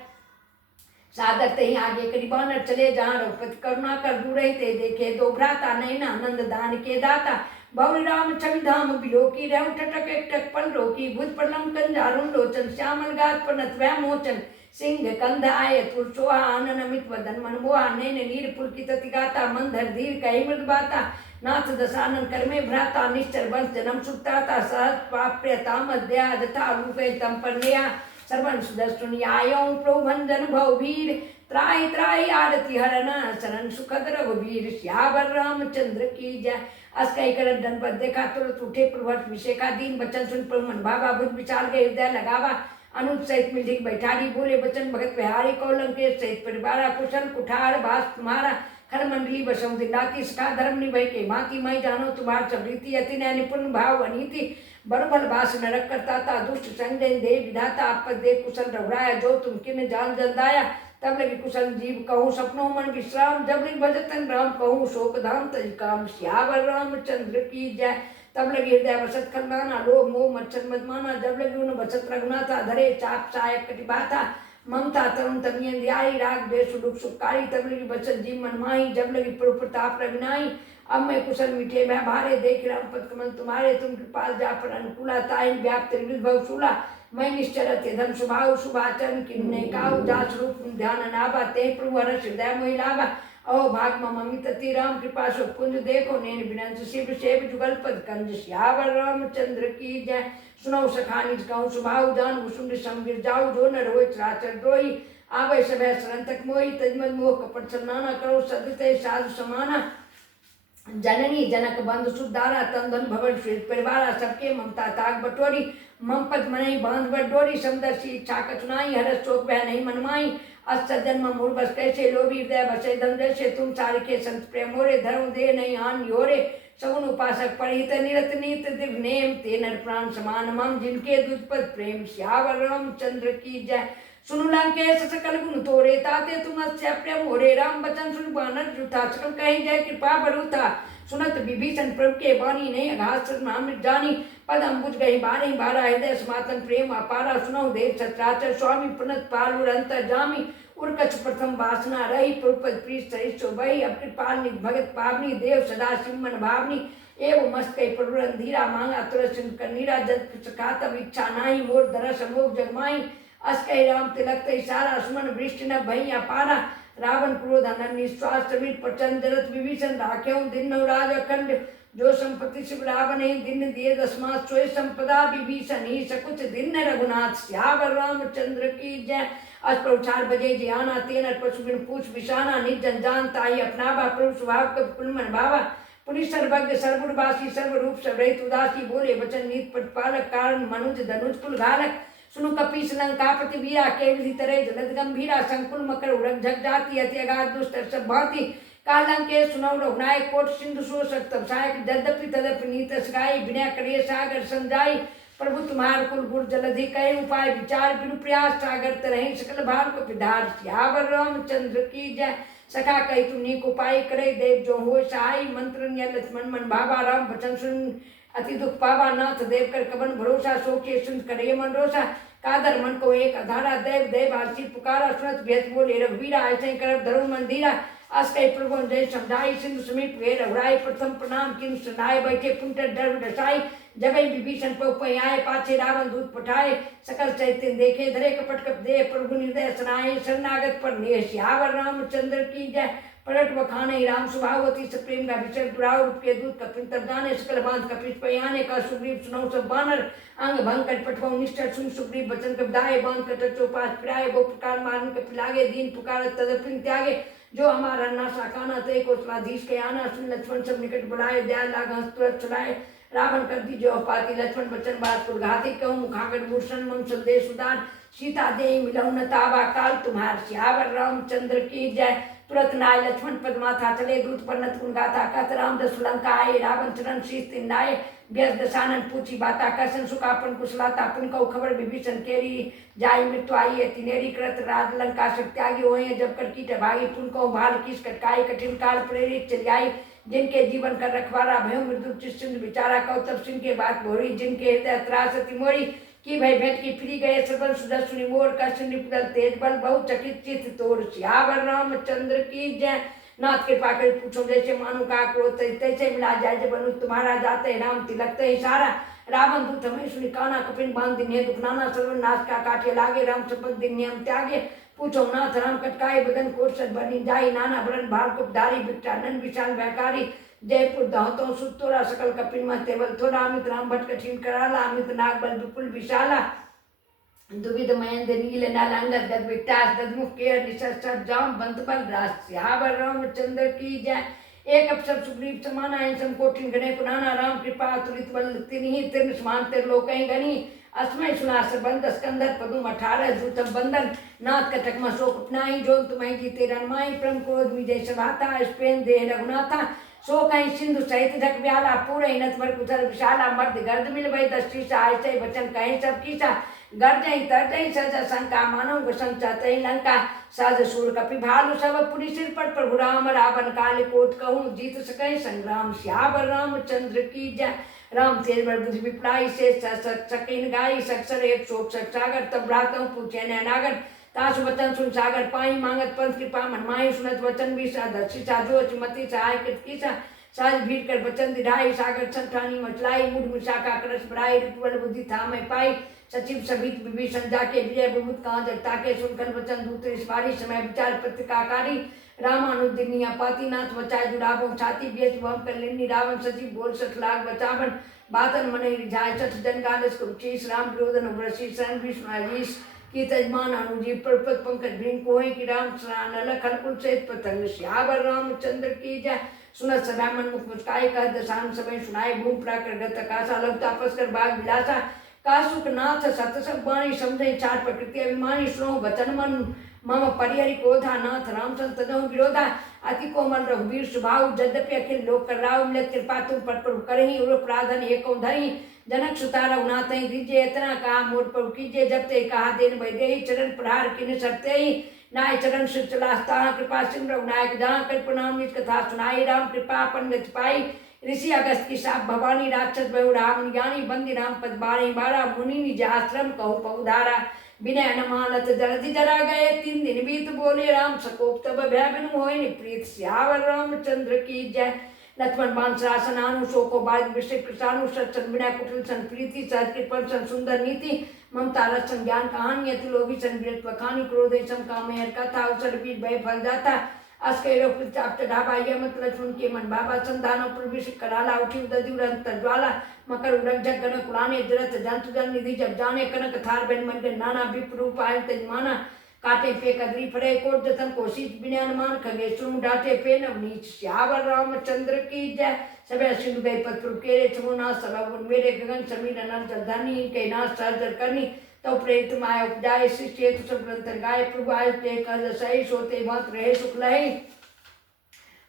सादर ते ही आगे करी बानर चले जहाँ रघुपति करुणा कर दूर ते देखे दो भ्राता नैना आनंद दान के दाता बहुरी राम छवि धाम बिलोकी रहु ठटक एक टक पल रोकी भुज प्रलम कंजारुण लोचन श्यामल गात पनत वह मोचन सिंह कंध आय तुर सोहा आनन अमित वदन मनमोहा नैन नीर पुलकित गाता मंधर धीर कही मृद बाता नाथ दसानन कर्मे भ्राता निश्चर वंश जन्म सुताता सहज पाप्य तामद दया जथा रूपे तम पर नया सर्वन सुदर्शन आयो प्रभु भंजन भव वीर त्राहि त्राहि आरती हरण शरण सुखद रघुवीर श्यावर रामचंद्र की जय अस कही कर दंपत देखा तुरंत उठे प्रभु विषेखा दीन बचन सुन प्रभु मन भावा बुझ विचार गए हृदय लगावा अनुज सहित मिलधिक बैठारी बोले बचन भगत बिहारी कौलंकेश सहित परिवारा कुशल कुठार भास तुम्हारा खर मंडली बसम दिलाती सखा धर्म निभय के भांति मैं जानो तुम्हार सब रीति अति न्याय निपुण भाव अनीति बड़बल बास नरक करता था दुष्ट संजय दे विधाता आपद दे कुशल रघुराया जो तुम किन जान जंदाया तब लगी कुशल जीव कहूँ सपनों मन विश्राम जब लगी भजतन राम कहूँ शोक धाम तज काम श्यावर रामचंद्र की जय तब लगी हृदय वसत खलमाना लोभ मोह मच्छर मदमाना जब लगी उन बसत रघुनाथा धरे चाप सायक कटिबाथा ममता तरुण तमियन ध्याई राग द्वेष दुख सुखकारी तब लगी बचत जीव मनमाही जब लगी प्रभु प्रताप रघुनाई अब मैं कुशल मिटे मैं भारे देख राम पद कमल तुम्हारे तुम कृपाल जा पर अनुकूला ताइन व्याप्त त्रिविध भव शूला मैं निश्चरत धन स्वभाव शुभाचरण किन्ने काउ जास रूप ध्यान नाभा ते प्रभु हर्ष हृदय मोहि लाभा अहो भाग मम अमित अति राम कृपा सो पुंज देखो नैन बिनंस शिव सेव जुगल पद कंज श्यावर रामचंद्र की जय सुनौ सखा निज कहूँ स्वभाव जान भुसुंड संबिर जाऊ जो न रोय चराचर द्रोही आवै सभय शरण तक मोहि तजमद मोह कपट सन्नाना करो सदते साधु समाना जननी जनक बंधु सुधारा तन धन भवन श्वेत परिवारा सबके ममता ताग बटोरी मम पद मनई बांध बटोरी समदर्शी इच्छा कचुनाई हरस शोक बह नहीं मनमाई अस जन्म मूल बस कैसे लोभी हृदय बसे धन जैसे तुम सारिके संत प्रेम मोरे धर्म दे नहीं हान योरे सगुन उपासक परिहित निरत नीत दिव्य नेम ते नर प्राण समान मम जिनके दुष्पद प्रेम श्यावर रामचंद्र की जय सुनु लंकेश सकल गुण तोरे ताते तुम प्रेम मोरे राम बचन सुन बानर जुथा सकल कहीं जय कृपा बरुथा सुनत विभीषण प्रभु के बानी नहीं अघात अमृत जानी पद अम्बुज गई बारही बारा हृदय समातन प्रेम अपारा सुनौ देव सचराचर स्वामी प्रणत पाल अंतर जामी उर्कछ प्रथम वासना रही पुरपद प्रीत सहिष्ठो बही अब कृपाल भगत पावनी देव सदा सिमन भावनी एवं मस्त कई प्रभुरन धीरा मांगा तुरंत कनीरा जत सखा तब इच्छा नाही मोर दरस अमोघ जगमाई अस कही राम तिलक तई सारा सुमन वृष्टि न भई अपारा रावण क्रोध अनन निश्वास समित प्रचंड जरत विभीषण राख्यो दिन नव राज अखंड जो संपत्ति शिव रावण दिन दिए दसमास सोए संपदा विभीषण ही सकुच दिन रघुनाथ श्यावर रामचंद्र की जय अस प्रभु 4 बजे जियाना तेन पशु बिन पूछ विषाना निज जन जानता ही अपनावा प्रभु स्वभाव कब कुलमन भावा पुनि सर्वज्ञ सर्वुरवासी सर्वरूप सर्वहित उदासी बोले वचन नीत प्रतिपालक कारण मनुज धनुज कुल घालक सुनु कपीस लंकापति वीरा के विधि तरह जलद गंभीरा संकुल मकर उड़क झक जाती अति अगाध दुष्ट सब भांति कालंक के सुनौ रघुनायक कोट सिंधु सो सप्तम सहायक यद्यपि तदपि नीत सगाई विनय करिय सागर संजाई प्रभु तुम्हार कुल गुर जलधि कहे उपाय विचार बिनु प्रयास सागर तरह सकल भार को विधार श्यावर रामचंद्र की जय सखा कही तुम नीक उपाय करे देव जो हो सहाय मंत्र लक्ष्मण मन भावा राम वचन सुन अति दुख पावा नाथ देव कर कबन भरोसा सोचे सुन करे मन रोसा कादर मन को एक अधारा देव देव आरसी पुकारा सुनत भेद बोले रघुवीरा ऐसे कर धरो मंदिरा अस कई प्रभु जय समझाई सिंधु समीप वे रघुराई प्रथम प्रणाम किन सुनाए बैठे पुंटर डर डसाई जगई विभीषण पै आए पाछे रावण दूत पठाए सकल चैत्य देखे धरे कपट कप दे प्रभु निर्दय सुनाए शरणागत पर नेह सियावर रामचंद्र की जय पलट बखाने राम सुभावती सप्रेम का विचर दुराव रूप के दूत कपिन तब जाने सकल बांध कपित पयाने का सुग्रीव सुनौ सब बानर अंग भंग कट पटवाऊ निष्ठर सुन सुग्रीव बचन कपदाए बांध कट चौपास फिराए वो प्रकार मारन कपिलागे दीन पुकार तदपिन त्यागे जो हमारा ना साकाना ते को स्वाधीश के आना सुन लक्ष्मण सब निकट बुलाए दया लाग हंस तुरंत चलाए रावण कर दी जो पाती लक्ष्मण बचन बात घाती कहूँ मुखागढ़ भूषण मम संदेश उदार सीता दे मिलऊ न तावा काल तुम्हार सियावर रामचंद्र की जय तुरंत नाय लक्ष्मण पद माथा चले दूत पर्णत गुण गाथा कथ राम दस लंका आए रावण चरण शीस तिन नाये व्यस दशानन पूछी बाता कसन सुखापन कुशलाता पुन को खबर विभीषण केरी जाई मृत्यु आई है तिनेरी कृत राज लंका सब त्यागी होए जब कर कीट भागी पुन को भाल किस कटकाई कठिन काल प्रेरित चली आई जिनके जीवन कर रखवारा भयो मृदु चिश्चिंद विचारा कौतब सिंह के बात भोरी जिनके हृदय त्रास मोरी की भय भेंट की फिरी गए सबल सुदर सुनी मोर का सुनी पुदल तेज बल बहु चकित चित तोर सियावर रामचंद्र की जय नाथ के पाकर पूछो जैसे मानो का क्रोध तैसे मिला जाए जब अनु तुम्हारा जाते राम तिलकते इशारा रावण दूत हमें सुनी काना कपिन बांध दिन दुख नाना सर्वनाश का काटे लागे राम शपथ दिन नियम त्यागे पूछो नाथ राम कटकाए बदन कोट सद बनी जाई नाना बरन भाल कुपधारी बिकटानन विशाल व्याकारी जयपुर दहतो सुतोरा सकल कपिन मह तेवल थोड़ा अमित राम भट्ट कठिन कराला अमित नाग बल विपुल विशाला दुविध महेंद्र नील नालांगत गद विटास ददमुख केर निशस्त्र जाम बंद बल रास सियावर रामचंद्र की जय एक अवसर सुग्रीव समाना ऐसम कोटिन गणे पुराना राम कृपा तुलित बल तिन्ही तिन समान तिर लोकहि गणी अस्मय सुना सबंध स्कंदर पदुम 18 जूतम बंधन नाथ कटक मशोक अपनाई जो तुम्हें जीते रनमाई परम क्रोध विजय सभाता स्पेन दे रघुनाथा सो कहीं सिंधु सहित ढक ब्याला पूरे नथ पर कुचल विशाला मर्द गर्द मिल भई दृष्टि सा ऐसे वचन कहीं सब कीसा गर्जई तरजई सज शंका मानव संचा तई लंका सज सूर कपि भालु सब पुरी सिर पर प्रभु राम रावण काल कोट कहूँ जीत सकै संग्राम सियावर रामचंद्र की जय राम तेज बर बुद्धि विप्लाई से सकिन गाई सक्सर एक शोक सागर तब भ्रातों पूछे नागर तासु वचन सुन सागर पाई मांगत पंथ कृपा मनमाई सुनत वचन भी साधि साधो मति सहाय कृत कीसा साज भीड़ कर वचन दिढ़ाई सागर संठानी मचलाई मुठ मुशाका करस बड़ाई ऋतुवल बुद्धि था मैं पाई सचिव सभित विभीषण जाके विजय बुमुत कहाँ जगता के सुनकर वचन दूत इस बारी समय विचार पत्रिकाकारी रामानुदिनी पातीनाथ बचाए जुड़ावो छाती बेच वम कल्याणी रावण सचिव बोल सठ लाख बचावन बातन मन रिझाय सठ जन गालस कुचीस राम विरोधन उग्रसी सन विष्णुजीस की तजमान अनुजी पर्वत पंकज भीम कोहे की राम सरान अलख हलकुल सहित पतंग सियावर रामचंद्र की जय सुनत सभा मन मुख मुस्काई कह दशान समय सुनाए भूम प्राकर गत कासा लव तापस कर बाग विलासा कासुक नाथ सत सब वाणी समझे चार प्रकृति अभिमानी सुनो वचन मन मम परिहरि क्रोधा नाथ रामचंद्र तदो विरोधा अति कोमल रघुवीर स्वभाव यद्यपि अखिल लोक कर राव मिलत कृपा तुम पर प्रभु करही उर प्राधन एको धरी जनक सुता रघुनाथ दीजिए इतना कहा मोर प्रभु कीजिए जब ते कहा देन वैदेही चरण प्रहार किन सकते ही नाय चरण शिव चलास्ता कृपा सिंह रघुनायक जहाँ कर प्रणाम निज कथा सुनाई राम कृपा अपन गति पाई ऋषि अगस्त की साप भवानी राक्षस बहु राम ज्ञानी बंदी राम पद बारे बारा मुनि निज आश्रम कहु पहुधारा विनय अनुमानत जलधि जरा गए 3 दिन बीत बोले राम सकोप तब भय बिनु होय प्रीत सियावर रामचंद्र की जय लक्ष्मण बांसरासन आनु शोको बाज विषय कृषानु सत्सन विनय कुटिल सन प्रीति सहज कृपण सन सुंदर नीति ममता रसन ज्ञान कहानी अति लोभी सन वीरत्व खानी क्रोध सम कामय कथा अवसर बीज भय फल जाता अस्कैरो प्रताप ढाबा यमत लक्ष्मण के मन बाबा संधानो प्रविश कराला उठी उदधि उड़ंत ज्वाला मकर उड़क जग गण कुलाने जरत जंतु जन निधि जब जाने कनक थार बन मन के नाना विप रूप आय तजमाना काटे पे कदरी फरे कोट जतन कोशिश बिना अनुमान खगे सुन डाटे पे नवनीच सियावर रामचंद्र की जय सबे सिंधु गए पत्र केरे छमुना सब मेरे गगन समीर अनंत धनी के नाथ सर्जर करनी तो प्रेत माया उपजाए शिष्य सब ग्रंथ गाय प्रभु आय ते कज सही सोते मत रहे सुख लहे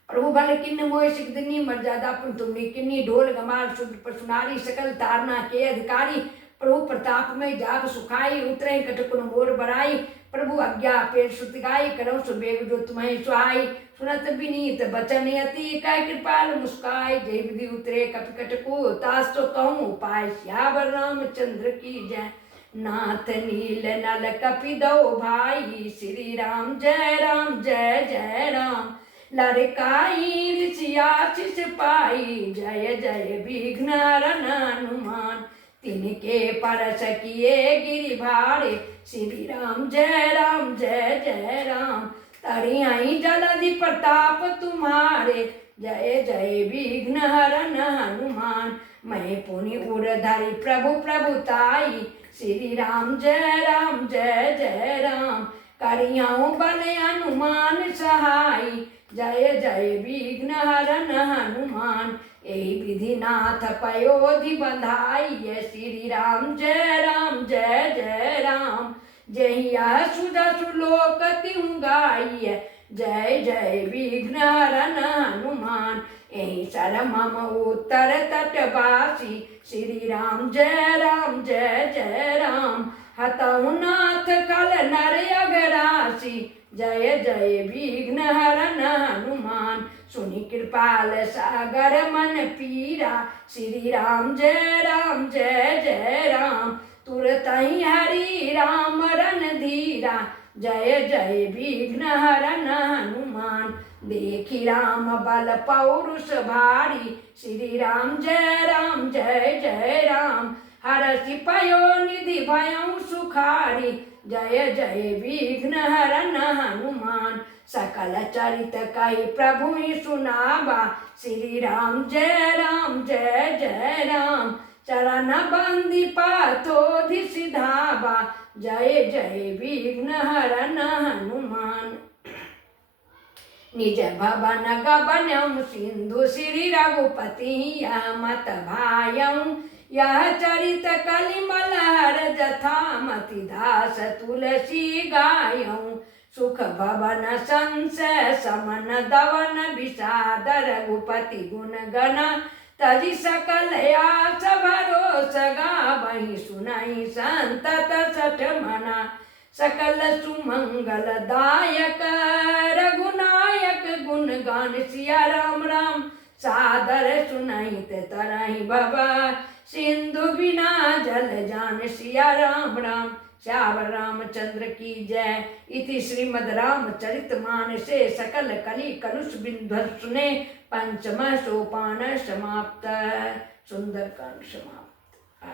प्रभु भले किन्न मोह सिख दिनी मर्यादा पुन तुमने किन्नी ढोल गमार शुद्ध सुनारी सकल तारना के अधिकारी प्रभु प्रताप में जाग सुखाई उतरे कटकुन मोर बराई प्रभु आज्ञा पेड़ श्रुति गाई करो सुबेग जो तुम्हें सुहाई सुनत विनीत बचन अति काय कृपाल मुस्काई जय विधि उतरे कप कटको तास तो कहूँ उपाय सियावर रामचंद्र की जय नाथ नील नल कपि दो भाई श्री राम जय जय राम लड़काई ऋषि आशीष पाई, जय जय विघ्न हरन हनुमान। तिनके परस किए गिरि भारे, श्री राम जय जय राम। तरियाई जलधि प्रताप तुम्हारे, जय जय विघ्न हरन हनुमान। मैं पुनि उरधरि प्रभु प्रभुताई, श्री राम जय जय राम। करियाऊँ बल हनुमान सहाय, जय जय विघ्न हरन हनुमान। यही विधि नाथ पयोधि बंधाई, श्री राम जय जय राम। जय सुधा सुलोक तिहु गाई, जय जय विघ्न हरन हनुमान। यही सर मम उत्तर तटवासी, श्री राम जय जय राम। हतहु नाथ कल नर अगरासी, जय जय विघ्न हरन हनुमान। सुनि कृपाल सागर मन पीरा, श्री राम जय जय राम। तुरत ही हरि राम रन धीरा, जय जय विघ्न हरन हनुमान। देखी राम बल पौरुष भारी, श्री राम जय जय राम। हरषि पयो निधि भयउ सुखारी, जय जय विघ्न हरन हनुमान। सकल चरित कहि प्रभु ही सुनावा, श्री राम जय राम। चरण बंदी पाथोधि सिधावा, जय जय विघ्न हरन हनुमान। निज भवन गबनम सिंधु, श्री रघुपति यह मत भायऊ। यह चरित कलिमल हर जथा, मति दास तुलसी गायऊ। सुख भवन संशय समन दवन, विषाद रघुपति गुण गण। तजि सकल आस भरोस गावहि, सुनहि संतत सठ मना। सकल सुमंगल दायक रघुनायक, गुण गान सिया राम। सादर सुनहित तरहि भव, सिंधु बिना जल जान सिया राम। श्यावर रामचंद्र की जय। इति श्रीमद् रामचरितमानसे सकल कलि कलुष बिंध्वसुने पंचम सोपान समाप्त। सुंदरकांड समाप्त।